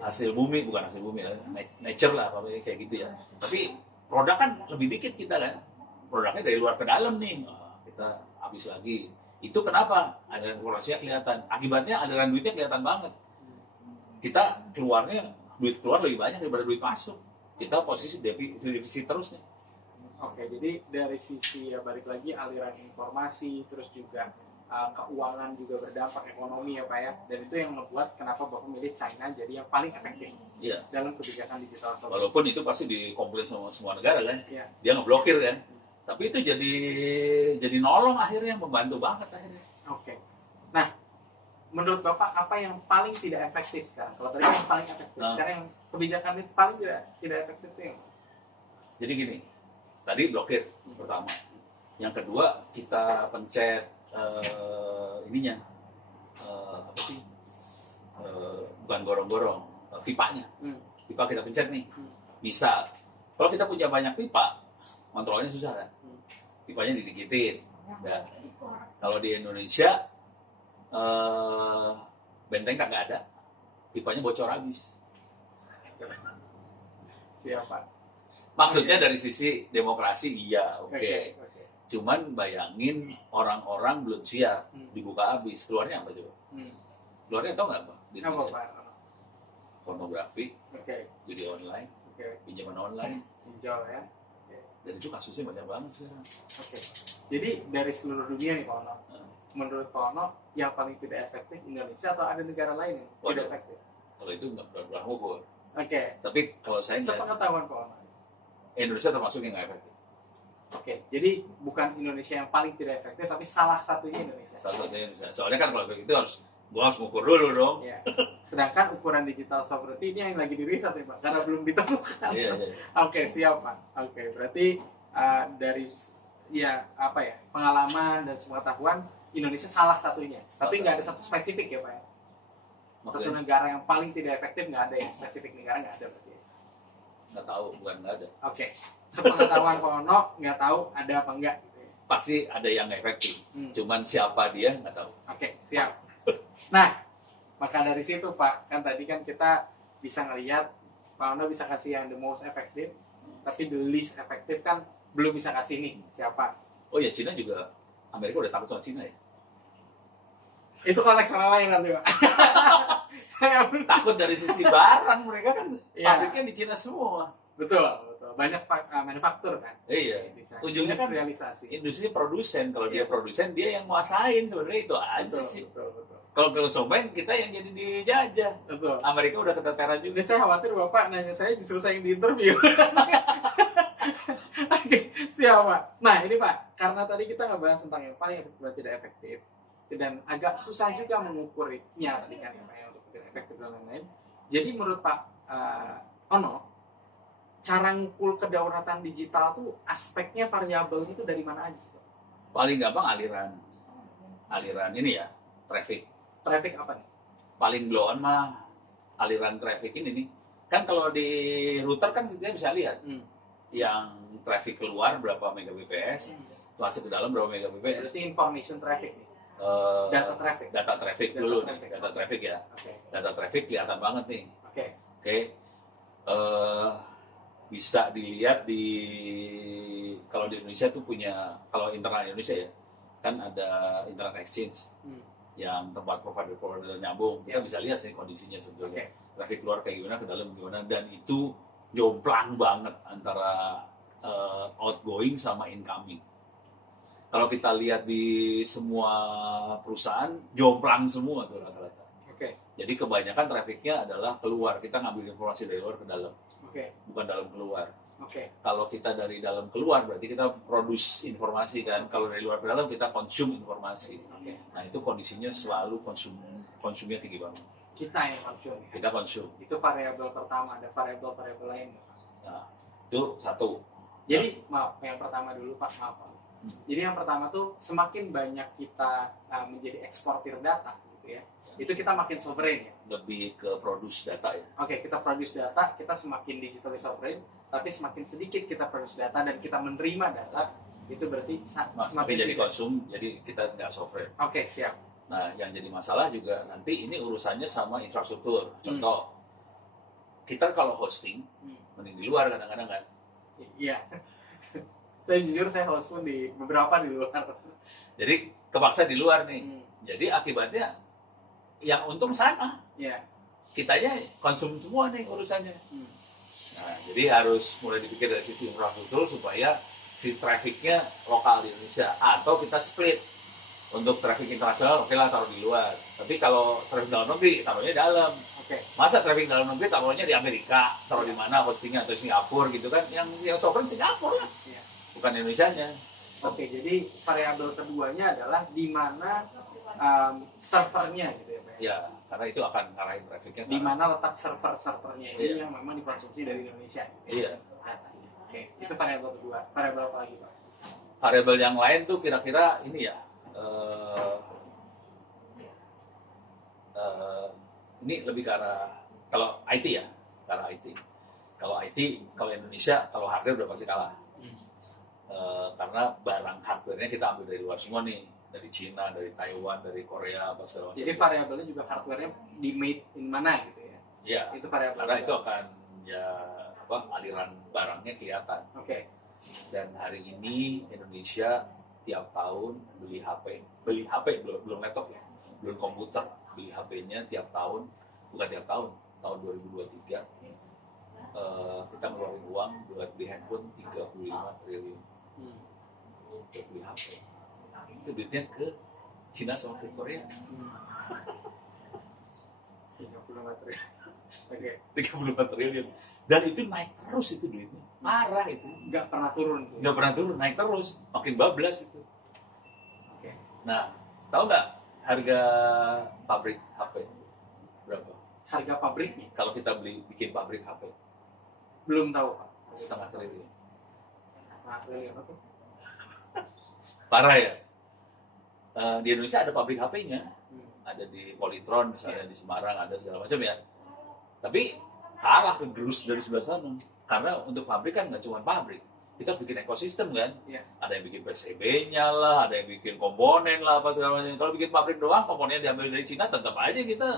Hasil bumi, bukan hasil bumi ya, nature lah kayak gitu ya. Tapi produk kan lebih dikit kita kan. Produknya dari luar ke dalam nih. Kita habis lagi. Itu kenapa? Aliran informasinya kelihatan. Akibatnya aliran duitnya kelihatan banget. Kita keluarnya, duit keluar lebih banyak daripada duit masuk. Kita posisi defisit terus nih. Oke, jadi dari sisi ya balik lagi aliran informasi, terus juga keuangan juga berdampak ekonomi ya Pak ya. Dan itu yang membuat kenapa Bapak milih China jadi yang paling efektif dalam kebijakan digital sovereignty. Walaupun itu pasti dikomplain sama semua negara kan. Iya. Dia ngeblokir kan. Tapi itu jadi nolong akhirnya, membantu banget akhirnya. Oke. Nah, menurut Bapak apa yang paling tidak efektif sekarang? Kalau tadi yang paling efektif, sekarang yang kebijakan itu paling tidak efektif itu yang jadi gini, tadi blokir pertama. Yang kedua kita pencet ininya apa sih? Bukan gorong-gorong, pipanya. Pipa kita pencet nih, bisa. Kalau kita punya banyak pipa, kontrolnya susah kan? Pipanya didikitin. Nah, kalau di Indonesia benteng kagak ada, pipanya bocor habis. siapa? Maksudnya dari sisi demokrasi iya, oke. Oke. Cuman bayangin orang-orang belum siap, dibuka habis, keluarnya apa coba? Keluarnya tau nggak Pak? Di Apa Indonesia? Pak? Pornografi, Oke. judi online, pinjaman online, Pinjol ya. dan itu kasusnya banyak banget sekarang. Oke. Jadi dari seluruh dunia nih Pak Ono, menurut Pak Ono yang paling tidak efektif Indonesia atau ada negara lain yang tidak efektif? Kalau itu nggak pernah ngukur. Oke. Tapi kalau saya nggak, Sepengetahuan Pak Ono. Indonesia termasuk yang nggak efektif. Oke, jadi bukan Indonesia yang paling tidak efektif, tapi salah satunya Indonesia. Salah satunya Indonesia. Soalnya kan kalau begitu gua harus ngukur dulu dong. Ya. Sedangkan ukuran digital sovereignty ini yang lagi di riset ya Pak, karena belum ditemukan. Iya. Oke, siap Pak. Oke, berarti dari pengalaman dan pengetahuan Indonesia salah satunya. Tapi nggak ada satu spesifik ya Pak ya. Satu Maksudnya negara yang paling tidak efektif nggak ada, yang spesifik negara nggak ada berarti. nggak tahu, bukan nggak ada. Oke, sepengetahuan Pak Ono nggak tahu ada apa enggak gitu ya. Pasti ada yang nggak efektif. Cuman siapa dia nggak tahu. Oke, siap. Nah, maka dari situ Pak, kan tadi kan kita bisa ngelihat Pak Ono bisa kasih yang the most effective, tapi the least effective kan belum bisa kasih nih siapa. Oh ya, Cina juga, Amerika udah takut sama Cina ya. Itu konteks sama lain nanti Pak. Saya Takut dari sisi barang, mereka kan Iya. pabriknya di Cina semua. betul. Banyak manufaktur kan. Iya. Bisa. Ujungnya kan industrialisasi. industri produsen. Kalau Iya. dia produsen, dia yang nguasain sebenarnya, itu aja Betul, sih. betul. Kalau konsumen, kita yang jadi dijajah. Betul. Amerika udah keteteran juga. Saya khawatir Bapak nanya saya justru saya yang di interview. Oke, siap Pak. Nah ini Pak, karena tadi kita ngebahas tentang yang paling efektif dan tidak efektif, dan agak susah juga mengukurnya tadi kan yang untuk tidak efektif dan lain-lain. Jadi menurut Pak Ono, cara ngukur kedaulatan digital tuh aspeknya variabelnya itu dari mana aja sih, Pak? Paling gampang aliran ini ya, traffic. Traffic apa nih? Paling blow on mah aliran traffic ini nih. Kan kalau di router kan kita bisa lihat yang traffic keluar berapa megabps, masuk ke dalam berapa megabps. Berarti information traffic nih. Data traffic. Data traffic Data dulu traffic. nih, data traffic ya. Oke. Data traffic kelihatan banget nih. Oke. Oke. Bisa dilihat di, kalau di Indonesia tuh punya, kalau internal Indonesia ya, kan ada internet exchange yang tempat provider nyambung. Kita bisa lihat sih kondisinya sebetulnya. Traffic keluar kayak gimana, ke dalam gimana, dan itu jomplang banget antara outgoing sama incoming. Kalau kita lihat di semua perusahaan, jomplang semua tuh rata-rata. Oke. Jadi kebanyakan trafficnya adalah keluar. Kita ngambil informasi dari luar ke dalam, Oke. bukan dalam keluar. Oke. Kalau kita dari dalam keluar, berarti kita produce informasi kan. Kalau dari luar ke dalam, kita consume informasi. Oke. Nah itu kondisinya selalu konsumnya tinggi banget. Kita yang konsum. Kita konsum. Itu variabel pertama, ada variabel lain. Nah itu satu. Jadi maaf, yang pertama dulu Pak, maaf Pak. Jadi yang pertama tuh semakin banyak kita menjadi eksportir data gitu ya, itu kita makin sovereign ya. Lebih ke produce data ya. Oke, kita produce data, kita semakin digitally sovereign, tapi semakin sedikit kita produce data dan kita menerima data, itu berarti Semakin jadi konsum, jadi kita nggak sovereign. Oke, siap. Nah yang jadi masalah juga nanti ini urusannya sama infrastruktur. Contoh, kita kalau hosting, mending di luar kadang-kadang kan. Iya. Dan jujur saya host pun di beberapa di luar. Jadi kepaksa di luar nih. Jadi akibatnya yang untung sana. Iya. Kitanya konsum semua nih urusannya. Nah, jadi harus mulai dipikir dari sisi infrastruktur supaya si trafficnya lokal di Indonesia. Atau kita split. Untuk traffic internasional, oke lah taruh di luar. Tapi kalau traffic dalam negeri, taruhnya dalam. Oke. Masa traffic dalam negeri taruhnya di Amerika, taruh di mana hostingnya, atau Singapura gitu kan? Yang sovereign Singapura lah. Iya. Bukan Indonesianya. Oke, jadi variabel keduanya adalah di mana servernya gitu ya Pak. Ya, karena itu akan ngarahin trafficnya. Di mana letak servernya ini Iya. yang memang dikonsumsi dari Indonesia. Iya. Oke, itu variabel kedua. Variabel apa lagi Pak? Variabel yang lain tuh kira-kira ini ya. Ini lebih ke arah, kalau IT ya, ke arah IT. Kalau IT, kalau Indonesia, kalau hardware udah pasti kalah. Karena barang hardware-nya kita ambil dari luar semua nih, dari Cina, dari Taiwan, dari Korea, apa segala macam. Jadi variabelnya juga hardware-nya di made in mana gitu ya? Iya. Itu variabel. Karena itu akan ya aliran barangnya kelihatan. Oke. Dan hari ini Indonesia tiap tahun beli HP belum laptop ya, belum komputer, beli HP-nya tiap tahun, bukan tiap tahun 2023 kita ngeluarin uang buat beli handphone 35 triliun. Buat beli HP itu duitnya ke Cina sama ke Korea. 34 triliun. Oke. 34 triliun. Dan itu naik terus itu duitnya. Parah itu. Nggak pernah turun tuh. Nggak pernah turun, naik terus. Makin bablas itu. Oke. Nah, tahu nggak harga pabrik HP berapa? Harga pabriknya Kalau kita bikin pabrik HP belum tahu Pak. setengah triliun. Setengah triliun apa? Parah ya. Di Indonesia ada pabrik HP-nya, Hmm. ada di Polytron misalnya di Semarang ada segala macam ya. Tapi kalah kegerus dari sebelah sana. Karena untuk pabrik kan nggak cuma pabrik, kita harus bikin ekosistem kan. Iya. Ada yang bikin PCB-nya lah, ada yang bikin komponen lah, apa segala macam. Kalau bikin pabrik doang, komponennya diambil dari Cina, tetap aja kita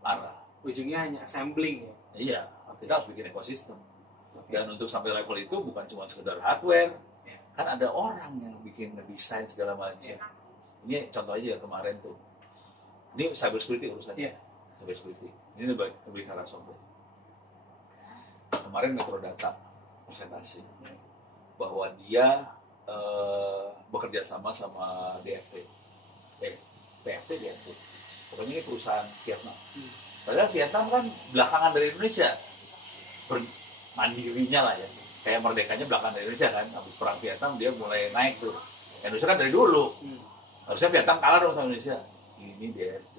parah. Ujungnya hanya assembling ya. Iya, kita harus bikin ekosistem. Oke. Dan untuk sampai level itu bukan cuma sekedar hardware, Iya. kan ada orang yang bikin desain segala macam. Iya. Ini contoh aja ya kemarin tuh. Ini cyber security urusannya. Iya. Cyber security. Ini lebih ke arah software. Kemarin Metrodata presentasi bahwa dia bekerja sama DFT. DFT. Pokoknya ini perusahaan Vietnam. Padahal Vietnam kan belakangan dari Indonesia. Mandirinya lah ya. Kayak merdekanya belakangan dari Indonesia kan. Habis perang Vietnam dia mulai naik tuh. Indonesia kan dari dulu. Harusnya Vietnam kalah dong sama Indonesia. Ini DFT.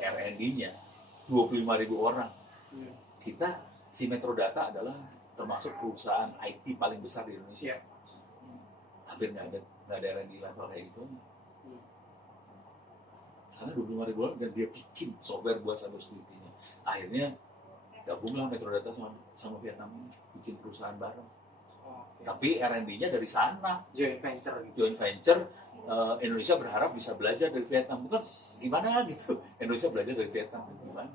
R&D-nya 25.000 orang. Kita, si Metrodata adalah termasuk perusahaan IT paling besar di Indonesia. Hampir nggak ada R&D level kayak gitu. Sana 25.000 orang dan dia bikin software buat cyber security-nya. Akhirnya gabunglah Metrodata sama Vietnam ini, bikin perusahaan bareng. Tapi R&D-nya dari sana. Joint venture gitu. Joint venture. Indonesia berharap bisa belajar dari Vietnam. Bukan gimana gitu. Indonesia belajar dari Vietnam. Gimana?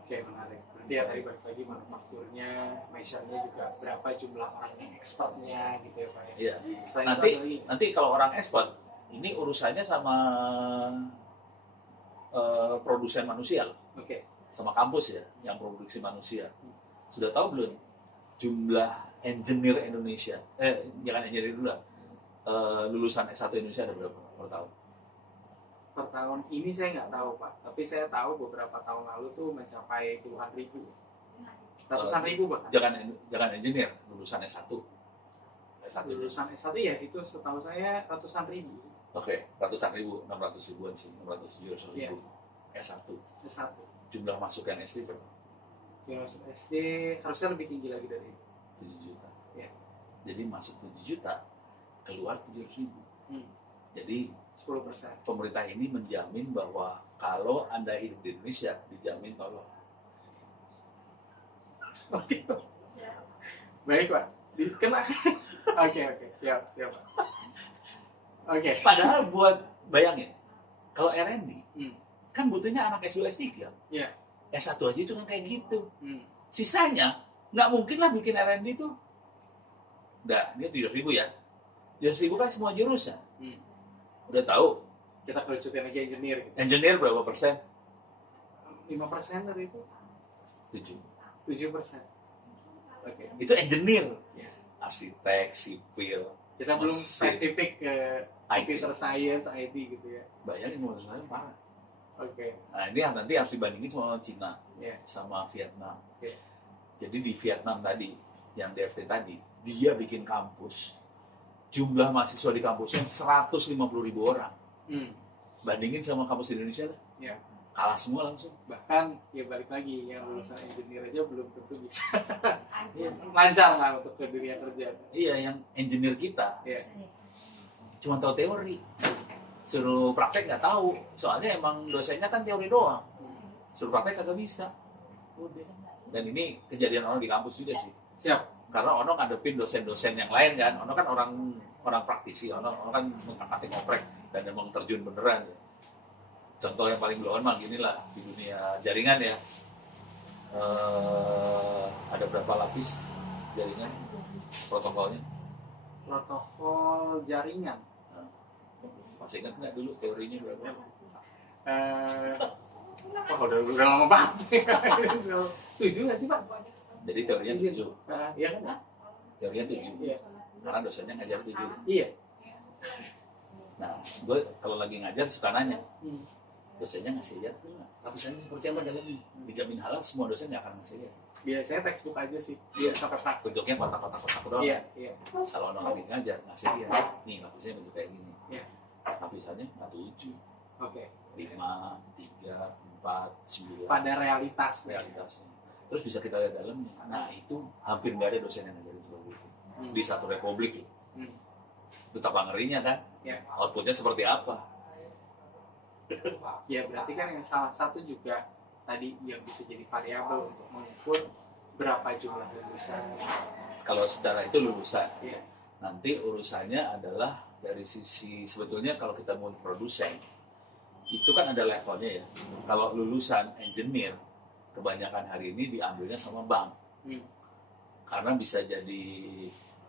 Oke, menarik. Berarti ya tadi balik lagi manufakturnya, measure-nya juga berapa jumlah orang yang ekspornya gitu ya Pak ya. Iya. Selain Nanti itu ada lagi. nanti kalau orang ekspor, ini urusannya sama produsen manusia loh. Oke. Sama kampus ya, yang produksi manusia. Sudah tahu belum jumlah engineer Indonesia? Jangan engineer dulu lah. Lulusan S1 Indonesia ada berapa per tahun? Per tahun ini saya nggak tahu Pak, tapi saya tahu beberapa tahun lalu tuh mencapai puluhan ribu, ratusan ribu bahkan. Jangan engineer, lulusan S1. Lulusan S1 ya itu setahu saya ratusan ribu. Oke, ratusan ribu, 600 ribuan sih, 600 ribu. S1. S1. Jumlah masuk yang SD berapa? Lulusan SD harusnya lebih tinggi lagi dari itu. 7 juta. Ya. Jadi masuk 7 juta, keluar 700 ribu. Jadi 10%. pemerintah ini menjamin bahwa kalau Anda hidup di Indonesia, dijamin tolong. Oke. Baik Pak. Dikenakan. Oke, siap Pak. Oke. Padahal buat bayangin, kalau R&D, kan butuhnya anak S2, S3. Iya. S1 aja cuma kayak gitu. Sisanya, nggak mungkin lah bikin R&D tuh. Udah, ini 700.000 ya. 700.000 kan semua jurusan. Udah tahu, Kita kerucutin aja engineer gitu. engineer berapa persen? 5% dari itu 7. 7%. Oke. Itu engineer. Ya. Arsitek, sipil, Kita belum mesin, spesifik ke IT. computer science, IT gitu ya. Bayangin menurut saya parah. Oke. Nah ini yang nanti harus dibandingin sama Cina, Ya. sama Vietnam. Oke. Jadi di Vietnam tadi, yang DFT tadi, dia bikin kampus. Jumlah mahasiswa di kampusnya 150.000 orang. Bandingin sama kampus di Indonesia lah. Ya. Kalah semua langsung. Bahkan ya balik lagi yang lulusan engineer aja belum tentu bisa Iya. lancar lah untuk ke dunia kerja. Iya, yang engineer kita Ya. cuma tahu teori. Suruh praktek nggak tahu. Soalnya emang dosennya kan teori doang. Suruh praktek kagak bisa. Udah. Dan ini kejadian orang di kampus juga sih. Siap. Karena Ono ngadepin dosen-dosen yang lain kan. Ono kan orang praktisi. Ono kan ngoprek ngoprek dan emang terjun beneran. Ya. Contoh yang paling blow on mah gini lah di dunia jaringan ya. Ada berapa lapis jaringan protokolnya? Protokol jaringan. Masih ingat nggak dulu teorinya berapa? Udah lama banget sih. 7 nggak sih Pak? Jadi teorinya 7. Iya kan? Teorinya 7. Iya. Karena dosennya ngajar 7. Iya. Nah, gue kalau lagi ngajar suka nanya, Hmm. dosennya ngasih lihat lapisannya seperti apa dalamnya. Dijamin halal, semua dosen nggak akan ngasih lihat. Biasanya textbook aja sih. Iya, sampai praktek. Bentuknya kotak-kotak doang. Iya, iya. Kalau orang lagi ngajar ngasih lihat, nih lapisannya bentuk kayak gini. Iya. Lapisannya nggak 7, Oke. 5, 3, 4, 9. Pada realitas. Realitasnya. Terus bisa kita lihat dalamnya. Nah itu hampir nggak ada dosen yang ngajarin seperti itu. Di satu republik loh. Betapa ngerinya kan? Ya. Outputnya seperti apa? Ya berarti kan yang salah satu juga tadi yang bisa jadi variabel untuk mengukur berapa jumlah lulusan. Kalau secara itu lulusan. Ya. Nanti urusannya adalah dari sisi sebetulnya kalau kita mau produsen itu kan ada levelnya ya. Kalau lulusan engineer kebanyakan hari ini diambilnya sama bank. Karena bisa jadi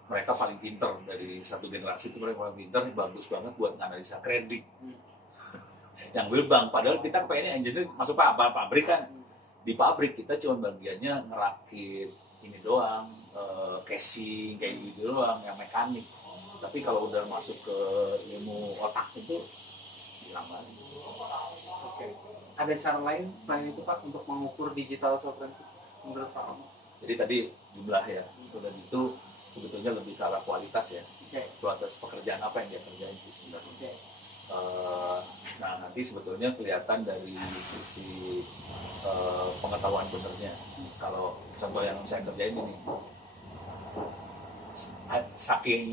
mereka paling pinter dari satu generasi itu, mereka paling pinter, bagus banget buat analisa kredit. Yang ambil bank, padahal kita pengennya engineer masuk pabrik kan. Di pabrik kita cuma bagiannya ngerakit ini doang, casing kayak gitu doang, yang mekanik. Tapi kalau udah masuk ke ilmu otak itu hilang banget. Oke. Ada cara lain selain itu Pak untuk mengukur digital sovereignty menurut Pak? Jadi tadi jumlah ya, udah gitu sebetulnya lebih ke arah kualitas ya. Oke. Kualitas pekerjaan apa yang dia kerjain sih sebenarnya. Oke. Nah nanti sebetulnya kelihatan dari sisi pengetahuan benernya. Kalau contoh yang saya kerjain ini, saking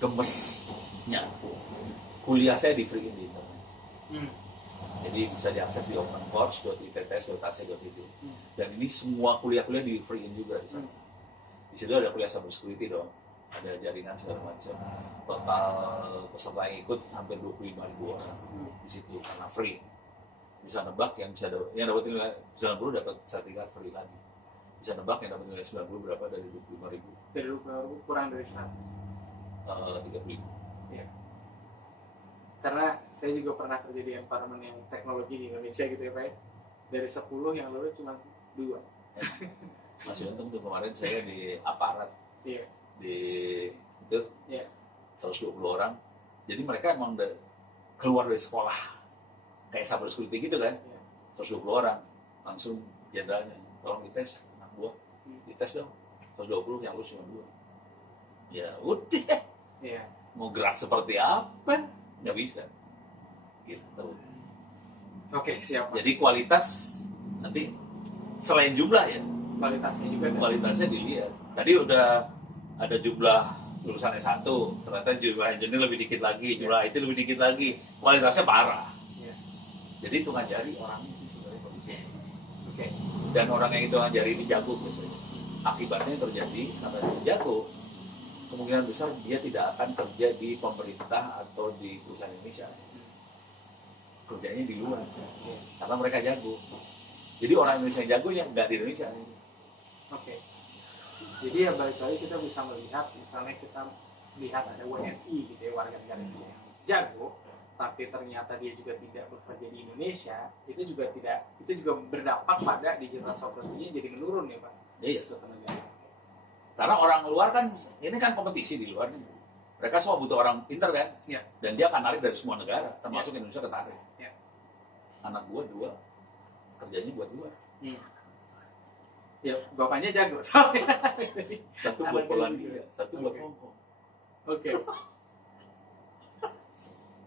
gemesnya kuliah saya di free di internet. Jadi bisa diakses di opencourse.itts.ac.id. Dan ini semua kuliah-kuliah di free juga di sana. Di situ ada kuliah cyber security dong, ada jaringan segala macam. Total peserta yang ikut hampir 25.000 orang di situ karena free. Bisa nebak yang dapat nilai 90 dapat sertifikat free lagi. Bisa nebak yang dapat nilai 90 berapa dari 25.000? Dari 25.000 kurang dari 100. 30.000. Iya. Karena saya juga pernah kerja di environment yang teknologi di Indonesia gitu ya Pak ya. Dari 10 yang lulus cuma 2. Masih untung tuh kemarin saya di aparat. Iya. Di itu. Iya. 120 orang. Jadi mereka emang keluar dari sekolah kayak cyber security gitu kan. Iya. 120 orang langsung jenderalnya tolong dites anak gua. Dites dong. 120 yang lulus cuma 2. Ya udah. Iya. Mau gerak seperti apa? Nggak bisa. Gitu. Oke, siap. Jadi kualitas nanti selain jumlah ya, Kualitasnya juga ada. kualitasnya dilihat. Tadi udah ada jumlah lulusan S1, ternyata jumlah engineer lebih dikit lagi, jumlah IT lebih dikit lagi. Kualitasnya parah. Iya. Jadi hitungan jari orangnya sih sebenarnya kondisinya. Oke. Dan orang yang hitungan jari ini jago biasanya. Akibatnya yang terjadi karena dia jago, kemungkinan besar dia tidak akan kerja di pemerintah atau di perusahaan Indonesia. Kerjanya di luar, karena mereka jago. Jadi orang Indonesia yang jago yang nggak di Indonesia. Oke. Jadi ya balik lagi kita bisa melihat, misalnya kita lihat ada WNI gitu ya, warga negara Indonesia yang jago, tapi ternyata dia juga tidak bekerja di Indonesia, itu juga berdampak pada digital sovereignty-nya jadi menurun ya Pak. Iya. Suatu negara. Karena orang luar kan, ini kan kompetisi di luar. Mereka semua butuh orang pintar kan? Iya. Dan dia akan narik dari semua negara, termasuk Indonesia ketarik. Iya. Anak gua 2, kerjanya buat luar. Ya, bapaknya jago soalnya. Satu buat Polandia, satu buat Hong Kong. Oke.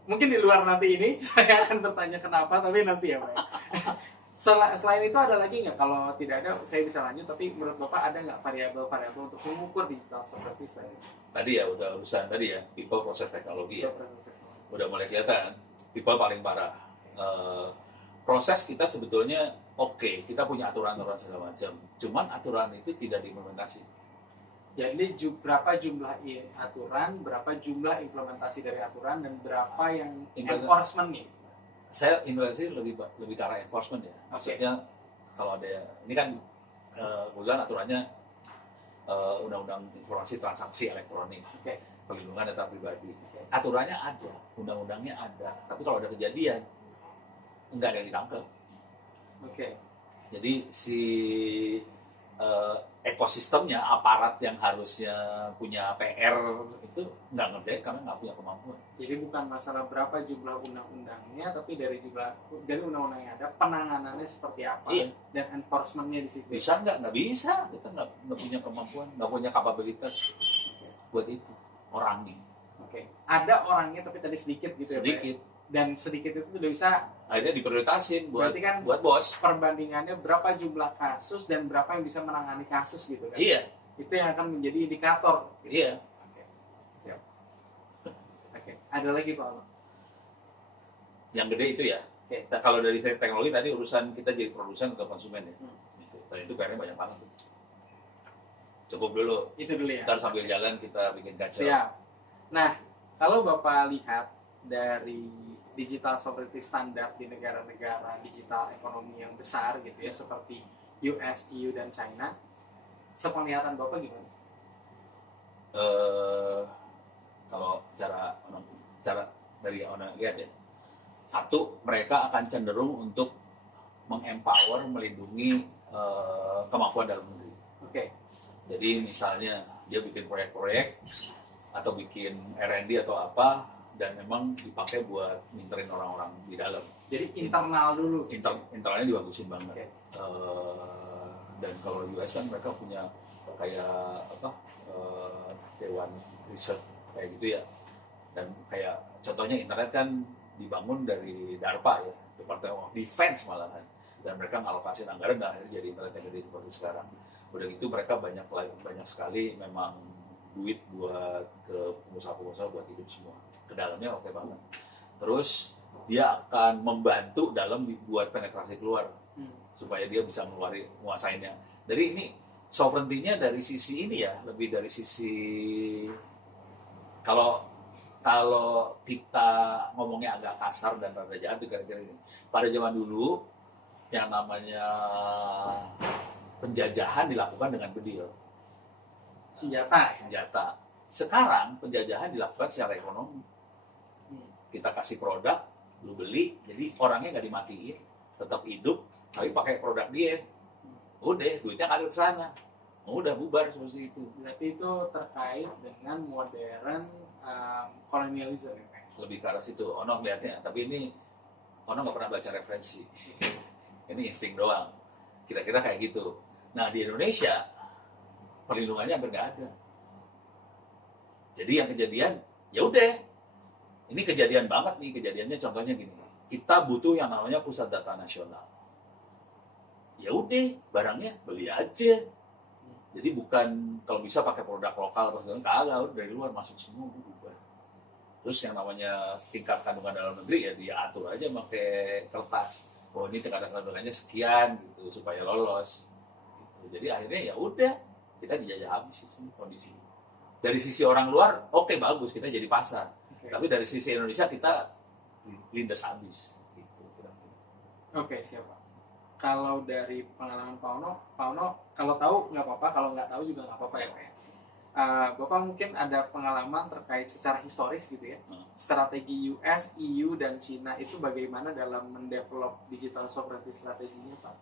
Mungkin di luar nanti ini saya akan bertanya kenapa, tapi nanti ya Pak. Selain itu ada lagi nggak? Kalau tidak ada, saya bisa lanjut. Tapi menurut Bapak ada nggak variabel-variabel untuk mengukur digital sovereignty saya? Tadi ya udah urusan tadi ya, people, proses, teknologi ya. Udah mulai kelihatan, people paling parah. Proses kita sebetulnya oke, kita punya aturan-aturan segala macam. Cuman aturan itu tidak diimplementasi. Jadi berapa jumlah aturan, berapa jumlah implementasi dari aturan, dan berapa yang enforcement-nya? Saya implementasi lebih ke arah enforcement ya. Maksudnya kalau ada, ini kan kebetulan aturannya Undang-Undang Informasi Transaksi Elektronik, Perlindungan Data Pribadi. Aturannya ada, undang-undangnya ada, tapi kalau ada kejadian nggak ada yang ditangkap. Jadi si ekosistemnya, aparat yang harusnya punya PR itu nggak ngerjain karena nggak punya kemampuan. Jadi bukan masalah berapa jumlah undang-undangnya, tapi dari undang-undang yang ada, penanganannya seperti apa, Iya. dan enforcementnya di situ. Bisa nggak? Nggak bisa. Kita nggak punya kemampuan, nggak punya kapabilitas buat itu orangnya. Oke. Ada orangnya tapi tadi sedikit gitu ya, Pak? Sedikit. Dan sedikit itu udah bisa. Akhirnya diprioritasin buat Berarti kan buat bos. perbandingannya berapa jumlah kasus dan berapa yang bisa menangani kasus gitu kan? Iya, Itu yang akan menjadi indikator. Gitu. iya. Oke. Siap. Oke. Ada lagi Pak Ono? Yang gede itu ya. Oke. Nah, kalau dari teknologi tadi urusan kita jadi produsen ke konsumen ya. Hmm. Gitu. Dan itu PR-nya banyak banget. Cukup dulu. Itu dulu ya. Ntar sambil jalan kita bikin kacau. Siap. Nah, kalau Bapak lihat dari digital sovereignty standar di negara-negara digital ekonomi yang besar gitu ya, seperti US, EU, dan China, sepenglihatan Bapak gimana? Kalau cara dari orang lihat ya, satu, mereka akan cenderung untuk mengempower, melindungi kemampuan dalam negeri. Oke. Jadi misalnya dia bikin proyek-proyek atau bikin R&D atau apa, dan memang dipakai buat minterin orang-orang di dalam. Jadi internal dulu. Internalnya dibagusin banget. Oke. Dan kalau US kan mereka punya kayak apa, dewan riset kayak gitu ya. Dan kayak contohnya internet kan dibangun dari DARPA ya, Department of Defense malahan. Dan mereka ngalokasin anggaran dan akhirnya jadi internet yang gede seperti sekarang. Udah gitu mereka banyak sekali memang duit buat ke pengusaha-pengusaha buat hidup semua. Ke dalamnya oke banget. Terus dia akan membantu dalam dibuat penetrasi keluar supaya dia bisa menguasainya. Jadi ini sovereignty-nya dari sisi ini ya, lebih dari sisi kalau kita ngomongnya agak kasar dan rada jahat kira-kira ini. Pada zaman dulu yang namanya penjajahan dilakukan dengan bedil. Senjata. Sekarang penjajahan dilakukan secara ekonomi. Kita kasih produk, lu beli, jadi orangnya nggak dimatiin, tetap hidup, tapi pakai produk dia. Udah, duitnya ngalir ke sana. Udah bubar seperti itu. Berarti itu terkait dengan modern kolonialisme ya, Pak? Lebih ke arah situ. Ono melihatnya, tapi ini Ono nggak pernah baca referensi. Ini insting doang. Kira-kira kayak gitu. Nah di Indonesia perlindungannya hampir nggak ada. Jadi yang kejadian, ya udah. Ini kejadian banget nih, kejadiannya contohnya gini. Kita butuh yang namanya pusat data nasional. Ya udah, barangnya beli aja. Jadi bukan kalau bisa pakai produk lokal atau segala kagak, dari luar masuk semua berubah. Terus yang namanya tingkat kandungan dalam negeri ya diatur aja pakai kertas. Oh ini tingkat kandungannya sekian gitu supaya lolos. Gitu. Jadi akhirnya ya udah, kita dijajah habis semua kondisinya. Dari sisi orang luar, oke bagus, kita jadi pasar. Okay. Tapi dari sisi Indonesia kita lindas habis. Gitu. Oke, siapa? Kalau dari pengalaman Pak Ono, kalau tahu nggak apa-apa, kalau nggak tahu juga nggak apa-apa ya Pak. Bapak mungkin ada pengalaman terkait secara historis gitu ya, strategi US, EU, dan China itu bagaimana dalam mendevelop digital sovereignty strateginya Pak?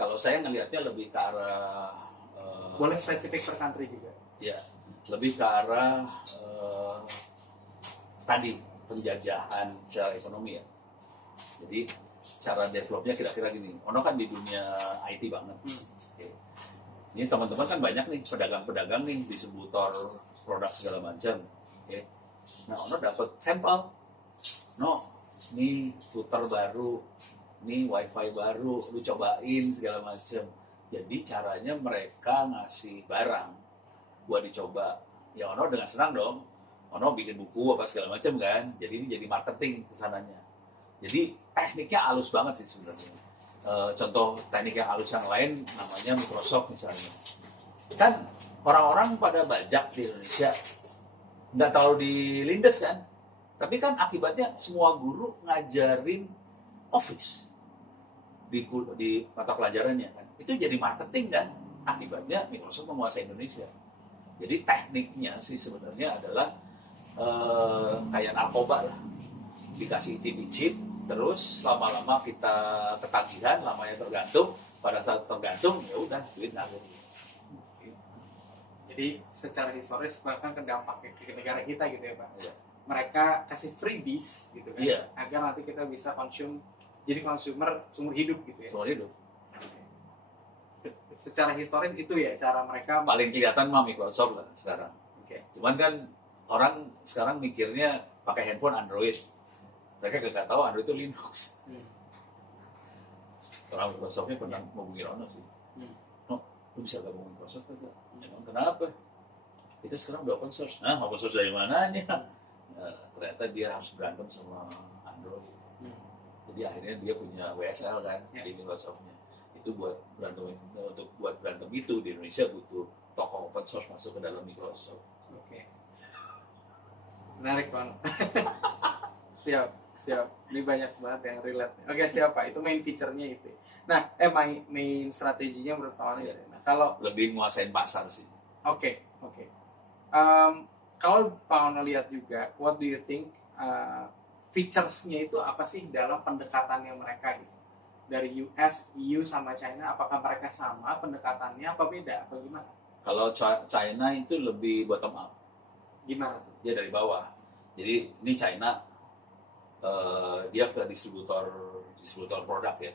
Kalau saya ngelihatnya lebih ke arah boleh spesifik per country juga. Ya, lebih ke arah tadi penjajahan secara ekonomi ya. Jadi cara developnya kira-kira gini. Ono kan di dunia IT banget. Oke. Ini teman-teman kan banyak nih pedagang-pedagang nih distributor produk segala macam. Oke. Nah, Ono dapat sampel. No, ini router baru, ini wifi baru, lu cobain segala macam. Jadi caranya mereka ngasih barang buat dicoba. Ya Ono dengan senang dong. Ono bikin buku apa segala macam kan. Jadi ini jadi marketing kesananya. Jadi tekniknya halus banget sih sebenarnya. Contoh teknik yang halus yang lain namanya Microsoft misalnya. Kan orang-orang pada bajak di Indonesia nggak terlalu dilindes kan. Tapi kan akibatnya semua guru ngajarin Office di mata pelajarannya kan. Itu jadi marketing kan. Akibatnya Microsoft menguasai Indonesia. Jadi tekniknya sih sebenarnya adalah kayak narkoba lah. Dikasih chip-chip, terus lama-lama kita ketagihan, lamanya tergantung, pada saat tergantung ya udah duit ngalir. Jadi secara historis bahkan ke dampak ke negara kita gitu ya Pak. Iya. Mereka kasih freebies gitu kan, Iya. agar nanti kita bisa jadi consumer seumur hidup gitu ya. Seumur hidup. Secara historis itu ya cara mereka. Paling kelihatan mah Microsoft lah sekarang. Oke. Cuman kan orang sekarang mikirnya pakai handphone Android. Mereka gak tahu Android itu Linux. Orang Microsoftnya pernah ngomongin Ono sih. No, lu bisa gabung Microsoft enggak? Emang kenapa? Kita sekarang udah open source. Nah, open source dari mananya? Nah, ternyata dia harus berantem sama Android. Jadi akhirnya dia punya WSL kan di Microsoftnya. Itu buat berantem, untuk buat berantem itu di Indonesia butuh toko open source masuk ke dalam Microsoft. Oke. Menarik banget. Siap. Ini banyak banget yang relate. Oke, siapa? Itu main feature-nya itu. Nah, main strateginya menurut Pak Wan. Nah, kalau lebih nguasain pasar sih. Oke. Kalau Pak Wan lihat juga, what do you think features-nya itu apa sih dalam pendekatannya mereka gitu? Dari US, EU sama China, apakah mereka sama pendekatannya apa beda atau gimana? Kalau China itu lebih bottom up. Gimana tuh? Dia dari bawah. Jadi ini China dia ke distributor produk ya.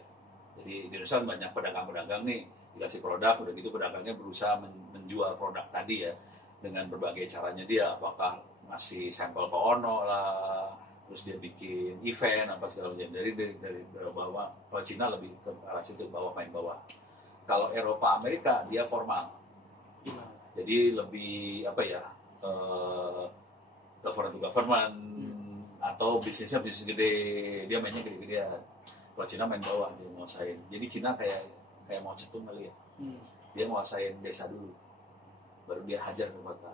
Jadi di Indonesia banyak pedagang-pedagang nih dikasih produk, udah gitu pedagangnya berusaha menjual produk tadi ya dengan berbagai caranya dia, apakah ngasih sampel ke Ono lah, terus dia bikin event apa segala macam. Dari bawah. Kalau Cina lebih ke arah situ, main bawah. Kalau Eropa Amerika dia formal. Gimana? Jadi lebih apa ya? Government to government atau bisnisnya bisnis gede, dia mainnya gede-gedean. Kalau Cina main bawah, dia nguasain. Jadi Cina kayak mau cetung kali ya. Dia nguasain desa dulu, baru dia hajar ke kota.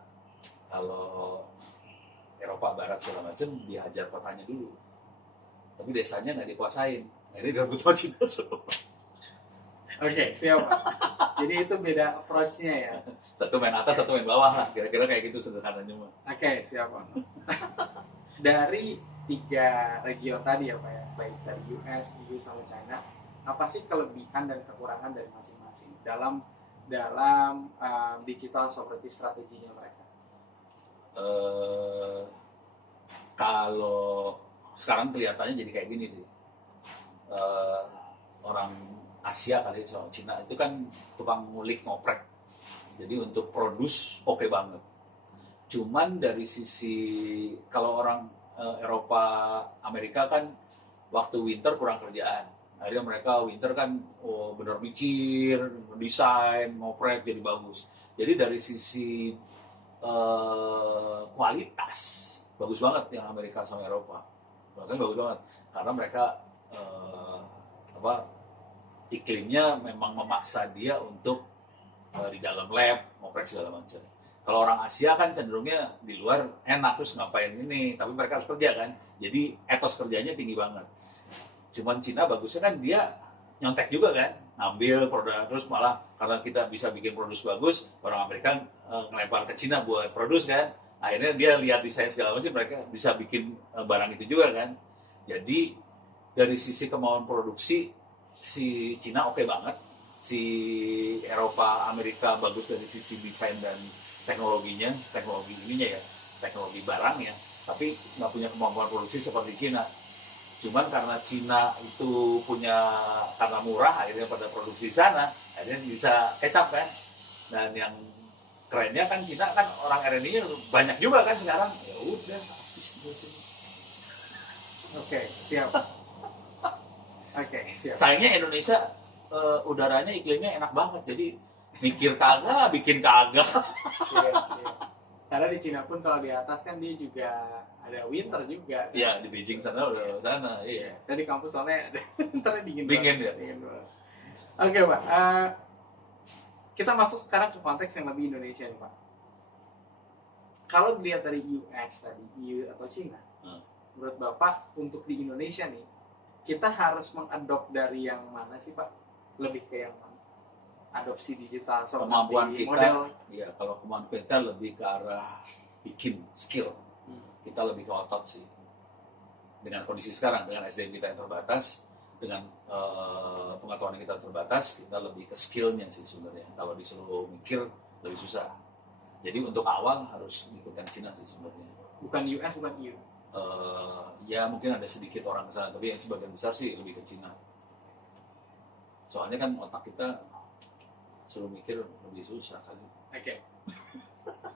Kalau Eropa Barat segala macam, dia hajar kotanya dulu. Tapi desanya nggak dikuasain. Akhirnya direbut sama Cina semua. Oke, siap. Jadi itu beda approach-nya ya. Satu main atas, satu main bawah lah. Kira-kira kayak gitu sederhananya mah. Oke, siap. Dari 3 region tadi ya Pak ya, baik dari US, EU sama China, apa sih kelebihan dan kekurangan dari masing-masing dalam digital sovereignty strateginya mereka? Kalau sekarang kelihatannya jadi kayak gini sih. Orang Asia kali soal Cina itu kan tukang ngulik ngoprek. Jadi untuk produce oke banget. Cuman dari sisi kalau orang Eropa Amerika kan waktu winter kurang kerjaan. Akhirnya mereka winter kan bener mikir, desain, ngoprek jadi bagus. Jadi dari sisi kualitas bagus banget yang Amerika sama Eropa. Makanya bagus banget karena mereka iklimnya memang memaksa dia untuk di dalam lab ngoprek segala macam. Kalau orang Asia kan cenderungnya di luar enak terus ngapain ini, tapi mereka harus kerja kan. Jadi etos kerjanya tinggi banget. Cuman Cina bagusnya kan dia nyontek juga kan, ngambil produk terus malah karena kita bisa bikin produk bagus, orang Amerika ngelempar ke Cina buat produk kan. Akhirnya dia lihat desain segala macam, mereka bisa bikin barang itu juga kan. Jadi dari sisi kemauan produksi si Cina oke banget, si Eropa Amerika bagus dari sisi desain dan teknologi ininya ya, teknologi barangnya, tapi nggak punya kemampuan produksi seperti Cina. Cuman karena Cina itu karena murah akhirnya pada produksi di sana, akhirnya bisa kecap kan. Dan yang kerennya kan Cina kan orang RNI-nya banyak juga kan sekarang. Ya udah habis. Oke, siap. Oke, siap. Sayangnya Indonesia udaranya iklimnya enak banget, jadi mikir kagak, bikin kagak. Iya. Karena di Cina pun kalau di atas kan dia juga ada winter juga. Iya, di Beijing sana udah sana, iya. Saya di kampus soalnya ntar dingin ya. Dingin banget. Oke Pak, kita masuk sekarang ke konteks yang lebih Indonesia nih Pak. Kalau dilihat dari US tadi, EU atau Cina, menurut Bapak untuk di Indonesia nih, kita harus mengadop dari yang mana sih Pak? Lebih ke yang mana? Adopsi digital, kemampuan kita, model. ya kalau kemampuan kita lebih ke arah bikin skill, kita lebih ke otot sih. dengan kondisi sekarang, dengan SDM kita yang terbatas, dengan pengetahuan kita terbatas, kita lebih ke skillnya sih sebenarnya. Kalau disuruh mikir lebih susah. Jadi untuk awal harus ikut yang Cina sih sebenarnya. Bukan US, bukan EU. Ya mungkin ada sedikit orang ke sana, tapi yang sebagian besar sih lebih ke Cina. Soalnya kan otak kita suruh mikir lebih susah kali. Oke.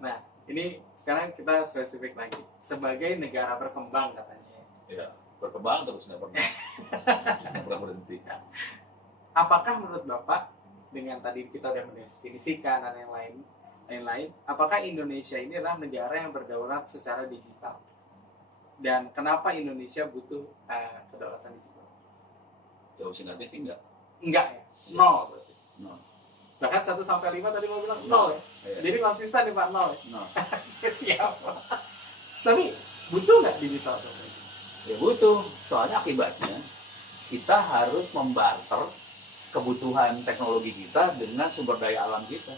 Nah, ini sekarang kita spesifik lagi. Sebagai negara berkembang katanya. Ya, berkembang terus nggak pernah berhenti. Apakah menurut Bapak dengan tadi kita udah mendefinisikan dan yang lain, apakah Indonesia ini adalah negara yang berdaulat secara digital? Dan kenapa Indonesia butuh kedaulatan digital? Jawab singkatnya sih enggak. Enggak ya? Nol berarti. No. Bahkan 1 sampai 5 tadi mau bilang nol ya? Iya. Jadi konsisten nih Pak, nol ya? No. Siap. Tapi butuh nggak digital sovereignty? Ya butuh, soalnya akibatnya kita harus membarter kebutuhan teknologi kita dengan sumber daya alam kita.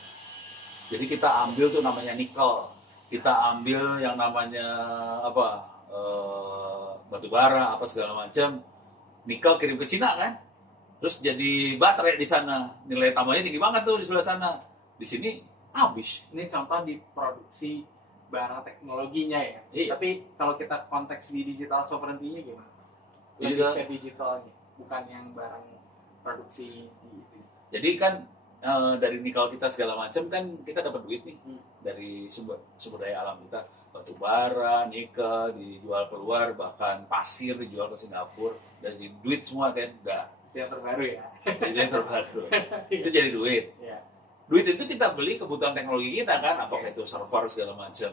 Jadi kita ambil tuh namanya nikel, kita ambil yang namanya batu bara, apa segala macam, nikel kirim ke Cina kan, terus jadi baterai di sana, nilai tambahnya tinggi banget tuh di sebelah sana. Di sini habis. Ini contoh di produksi barang teknologinya ya. Iya. Tapi kalau kita konteks di digital sovereignty-nya gimana? Lebih Digital. ke digitalnya, bukan yang barang produksi gitu. Jadi kan dari nikel kita segala macam kan kita dapat duit nih dari sumber daya alam kita, batu bara, nikel dijual keluar, bahkan pasir dijual ke Singapura, dan jadi duit semua kan, udah Yang terbaru ya. itu yang terbaru. Itu jadi duit. Ya. Duit itu kita beli kebutuhan teknologi kita kan, apakah itu server segala macam.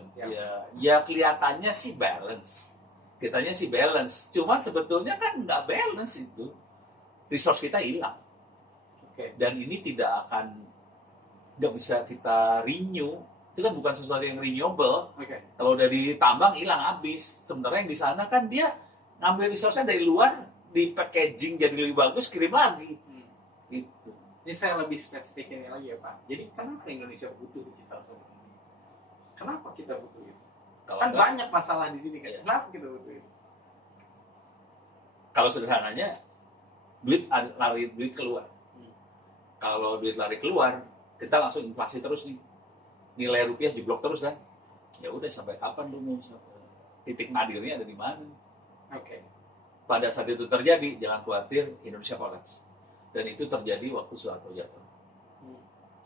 Ya kelihatannya sih balance. Kitanya sih balance. Cuman sebetulnya kan nggak balance itu. Resource kita hilang. Oke. Dan ini nggak bisa kita renew. Itu kan bukan sesuatu yang renewable. Oke. Kalau udah ditambang hilang habis. Sementara yang di sana kan dia ngambil resource-nya dari luar, di packaging jadi lebih bagus, kirim lagi. Gitu. Ini saya lebih spesifik ini lagi ya Pak. Jadi kenapa Indonesia butuh digital sovereignty? Kenapa kita butuh itu? Kalau Kan enggak, banyak masalah di sini kan. Iya. Kenapa kita butuh itu? kalau sederhananya duit keluar. Kalau duit lari keluar, kita langsung inflasi terus nih. Nilai rupiah jeblok terus kan. Ya udah, sampai kapan lu mau titik nadirnya ada di mana? Oke. Pada saat itu terjadi, jangan khawatir, Indonesia kolaps. Dan itu terjadi waktu Soeharto jatuh.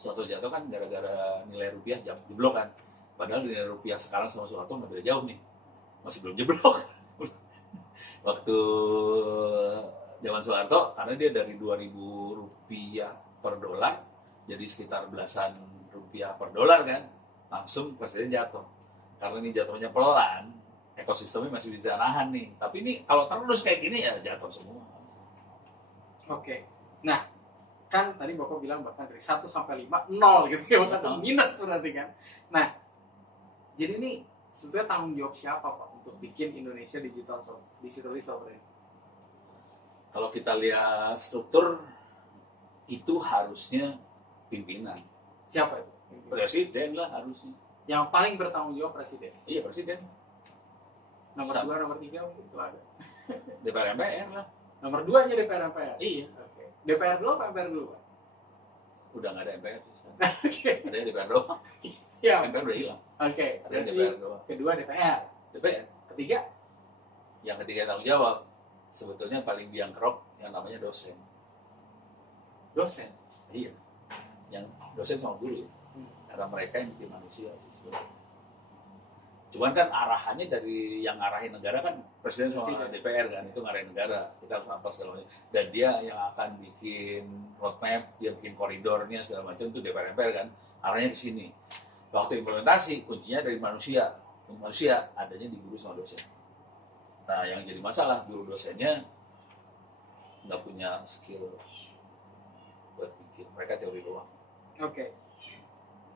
Soeharto jatuh kan gara-gara nilai rupiah jeblok kan. Padahal nilai rupiah sekarang sama Soeharto nggak beda jauh nih. Masih belum jeblok. Waktu zaman Soeharto, karena dia dari 2.000 rupiah per dolar, jadi sekitar belasan rupiah per dolar kan, langsung presiden jatuh. Karena ini jatuhnya pelan, ekosistemnya masih bisa nahan nih. Tapi ini kalau terus kayak gini ya jatuh semua. Oke. Nah, kan tadi Bapak bilang bahkan dari 1 sampai 5, 0 gitu ya, bahkan minus berarti kan. Nah, jadi ini sebetulnya tanggung jawab siapa Pak untuk bikin Indonesia digitally sovereign? Kalau kita lihat struktur, itu harusnya pimpinan. Siapa itu? Presiden lah harusnya. Yang paling bertanggung jawab presiden. Iya, presiden. Nomor Sama. 2, nomor 3 mungkin kalau ada. DPR MPR lah. Nomor 2 aja DPR MPR. Iya. Oke. DPR dulu apa MPR dulu Pak? Udah nggak ada MPR sekarang. Oke. Ada yang DPR doang. Siap. MPR udah hilang. Oke. Ada yang Berarti DPR doang. kedua DPR. DPR. Ketiga Yang ketiga tanggung jawab, sebetulnya paling biang kerok yang namanya dosen. dosen. Iya. Yang dosen sama guru ya. Karena mereka yang bikin manusia sih sebenarnya. Cuman kan arahannya dari yang ngarahin negara kan presiden sama Presiden. DPR kan, itu ngarahin negara. Kita harus apa segala macam. Dan dia yang akan bikin roadmap, dia bikin koridornya segala macam itu DPR MPR kan. Arahnya ke sini. Waktu implementasi kuncinya dari manusia. Manusia adanya di guru sama dosen. Nah, yang jadi masalah guru dosennya nggak punya skill buat bikin, mereka teori doang. Oke.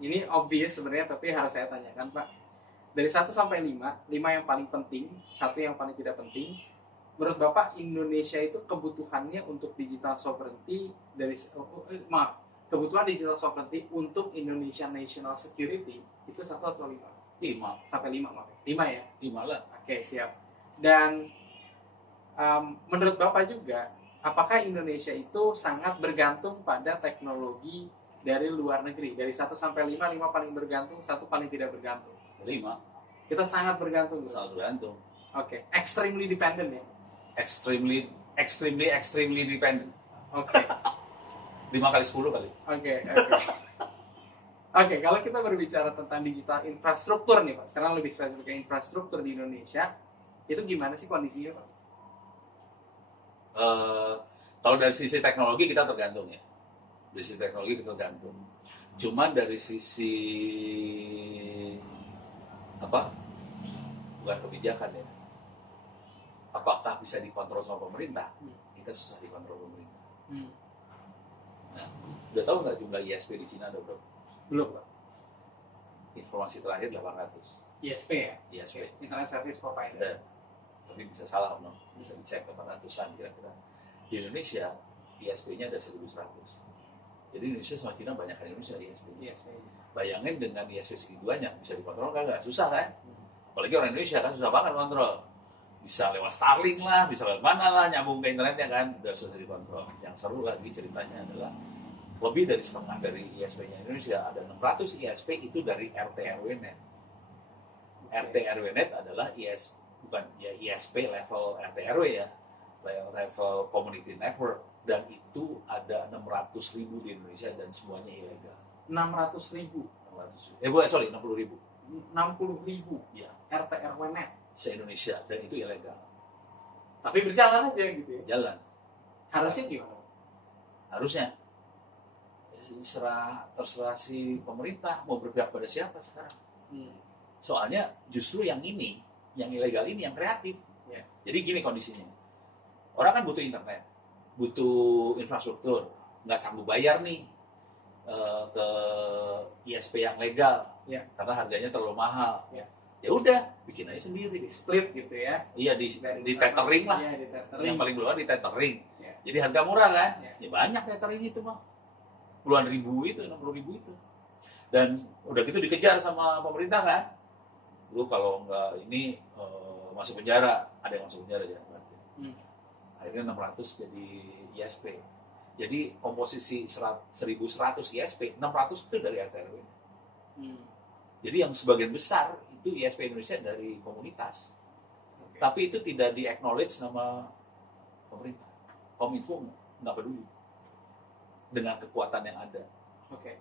Ini obvious sebenarnya, tapi harus saya tanyakan Pak. Dari 1 sampai 5, 5 yang paling penting, 1 yang paling tidak penting. Menurut Bapak, Indonesia itu kebutuhannya untuk digital sovereignty kebutuhan digital sovereignty untuk Indonesia national security itu 1 atau 5? 5 Sampai 5 maaf. 5 ya? 5 lah. Oke, siap. Dan menurut Bapak juga, apakah Indonesia itu sangat bergantung pada teknologi dari luar negeri? Dari 1 sampai 5, 5 paling bergantung, 1 paling tidak bergantung. 5 Kita sangat bergantung. sangat bergantung. Oke, extremely dependent ya. Extremely dependent. Oke. 5 kali 10 kali. Oke. Oke, kalau kita berbicara tentang digital infrastruktur nih Pak, sekarang lebih spesifik ke infrastruktur di Indonesia, itu gimana sih kondisinya Pak? Kalau dari sisi teknologi kita tergantung ya. Dari sisi teknologi kita tergantung. Cuma dari sisi apa? Bukan kebijakan ya. Apakah bisa dikontrol sama pemerintah? Kita susah dikontrol pemerintah. Nah, udah tahu nggak jumlah ISP di Cina ada berapa? Belum Pak. Informasi terakhir 800 ISP ya? ISP. Internet Service Provider. Ada. Tapi bisa salah, no? Bisa dicek 800-an kira-kira. Di Indonesia, ISP-nya ada 1.100. Jadi Indonesia sama Cina banyak kan Indonesia ISP. ISP. Bayangin dengan ISP segitu banyak, bisa dikontrol nggak? Susah kan? Apalagi orang Indonesia kan susah banget kontrol. Bisa lewat Starlink lah, bisa lewat mana lah, nyambung ke internetnya kan, udah susah dikontrol. Yang seru lagi ceritanya adalah lebih dari setengah dari ISP-nya Indonesia, ada 600 ISP itu dari RT/RW-net. RT/RW-net adalah bukan ya ISP level RT/RW ya, level community network, dan itu ada 600.000 di Indonesia dan semuanya ilegal. 600.000. 60.000. 60.000 Ya, RT/RW-net se-Indonesia, dan itu ilegal. tapi berjalan aja gitu ya. Jalan. Harusnya gimana? Harusnya terserah si pemerintah mau berpihak pada siapa sekarang. Soalnya justru yang ilegal ini yang kreatif. Ya. Jadi gini kondisinya. Orang kan butuh internet, butuh infrastruktur, nggak sanggup bayar nih ke ISP yang legal, Ya. karena harganya terlalu mahal. Ya. Ya udah, bikin aja sendiri. Split gitu ya. Iya, di tethering lah. Iya, di tethering. Yang paling bawah di tethering. Ya. Jadi harga murah kan? Ya. Ya banyak tethering itu mah. Puluhan ribu itu, 60.000 itu. Dan udah gitu dikejar sama pemerintah kan? Lu kalau nggak ini masuk penjara, ada yang masuk penjara ya berarti. Akhirnya 600 jadi ISP. Jadi komposisi 1.100 ISP, 600 itu dari RT/RW. Jadi yang sebagian besar itu ISP Indonesia dari komunitas. Oke. Tapi itu tidak di-acknowledge sama pemerintah. Kominfo nggak peduli dengan kekuatan yang ada. Oke.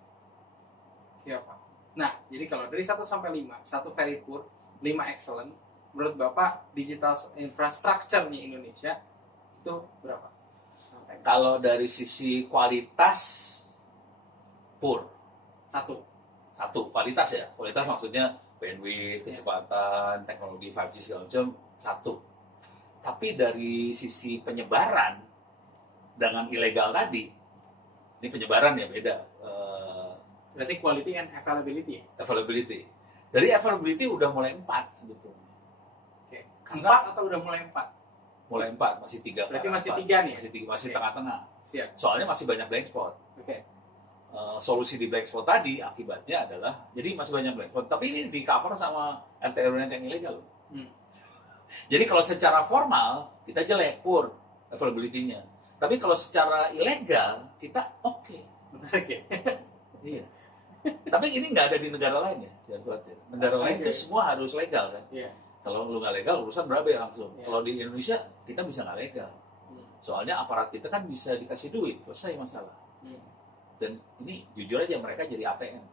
Siapa? Nah, jadi kalau dari 1 sampai 5, 1 very poor, 5 excellent, menurut Bapak digital infrastructure-nya Indonesia itu berapa? Kalau dari sisi kualitas, poor. Satu kualitas ya. Kualitas maksudnya bandwidth, kecepatan, teknologi 5G segala macam, satu. Tapi dari sisi penyebaran dengan ilegal tadi, ini penyebaran ya beda. Berarti quality and availability ya? Availability. Dari availability udah mulai 4 sebetulnya. Oke. Karena- 4 atau udah mulai 4? Mulai 4, masih 3. Berarti masih 3 nih ya? Masih Oke. tengah-tengah. Siap. Soalnya masih banyak blank spot. Oke. Solusi di black spot tadi akibatnya adalah jadi masih banyak black spot, tapi ini di cover sama RT/RW yang ilegal. Jadi kalau secara formal kita jelek, poor availability-nya. Tapi kalau secara ilegal kita oke. Menarik ya? Iya. Tapi ini nggak ada di negara lain ya, jangan khawatir. Negara lain Oke. itu semua harus legal kan. Iya. Kalau lu nggak legal urusan berabe langsung. Iya. Kalau di Indonesia kita bisa nggak legal. Soalnya aparat kita kan bisa dikasih duit, selesai masalah. Dan ini jujur aja mereka jadi ATM.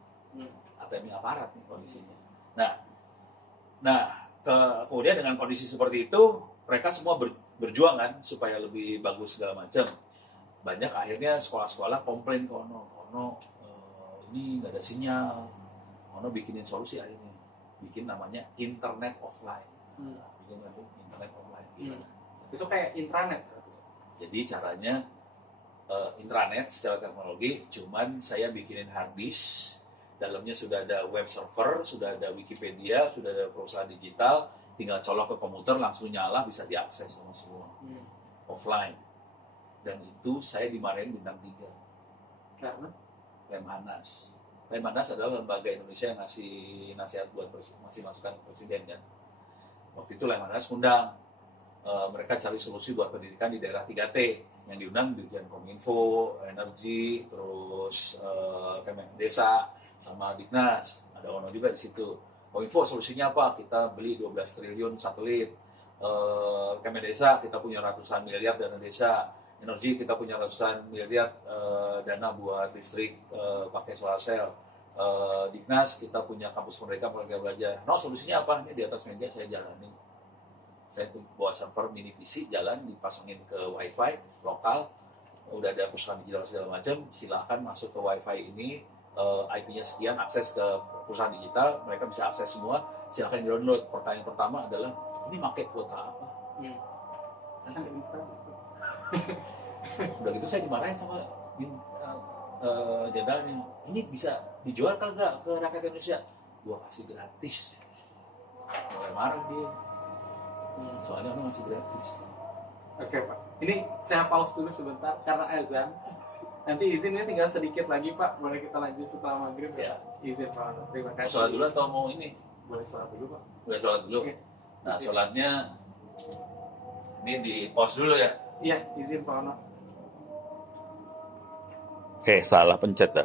ATM aparat nih kondisinya. Nah, kemudian dengan kondisi seperti itu, mereka semua berjuang kan supaya lebih bagus segala macam. Banyak akhirnya sekolah-sekolah komplain ke Ono, ini nggak ada sinyal. Ono bikinin solusi akhirnya, bikin namanya internet offline. Bingung nggak tuh internet offline? Gimana? Itu kayak intranet. Jadi caranya intranet secara teknologi, cuman saya bikinin hard disk, dalamnya sudah ada web server, sudah ada Wikipedia, sudah ada perusahaan digital, tinggal colok ke komputer langsung nyala, bisa diakses sama semua offline. Dan itu saya dimarahin bintang 3. Karena? Lemhanas. Lemhanas adalah lembaga Indonesia yang ngasih nasihat buat ngasih masukan ke presiden kan. Waktu itu Lemhanas undang mereka cari solusi buat pendidikan di daerah 3T yang diundang Dirjen Kominfo, Energi, terus Kemen Desa, sama Dignas. Ada Ono juga di situ. Kominfo solusinya apa? Kita beli 12 triliun satelit. Kemen Desa kita punya ratusan miliar dana desa. Energi kita punya ratusan miliar dana buat listrik pakai solar cell. Dignas kita punya kampus merdeka belajar. No, solusinya apa? Ini di atas meja saya jalani. Saya bawa server mini PC, jalan dipasangin ke wifi lokal, udah ada perusahaan digital segala macam, silahkan masuk ke wifi ini, IP-nya sekian, akses ke perusahaan digital, mereka bisa akses semua, silahkan di-download. Pertanyaan pertama adalah, ini pakai kuota apa? Udah gitu saya dimarahin sama jenderalnya, ini bisa dijual kagak ke rakyat Indonesia? Gua kasih gratis. Mulai marah dia. Soalnya orang ngasih gratis. Oke Pak, ini saya pause dulu sebentar karena azan. Nanti izinnya tinggal sedikit lagi Pak, boleh kita lanjut setelah maghrib ya? Izin Pak, terima Mau kasih. sholat dulu atau mau ini? Boleh sholat dulu Pak. Boleh sholat dulu. Oke. Nah, sholatnya ini di pause dulu ya. Iya, izin Pak Ono. Oke, salah pencet dah.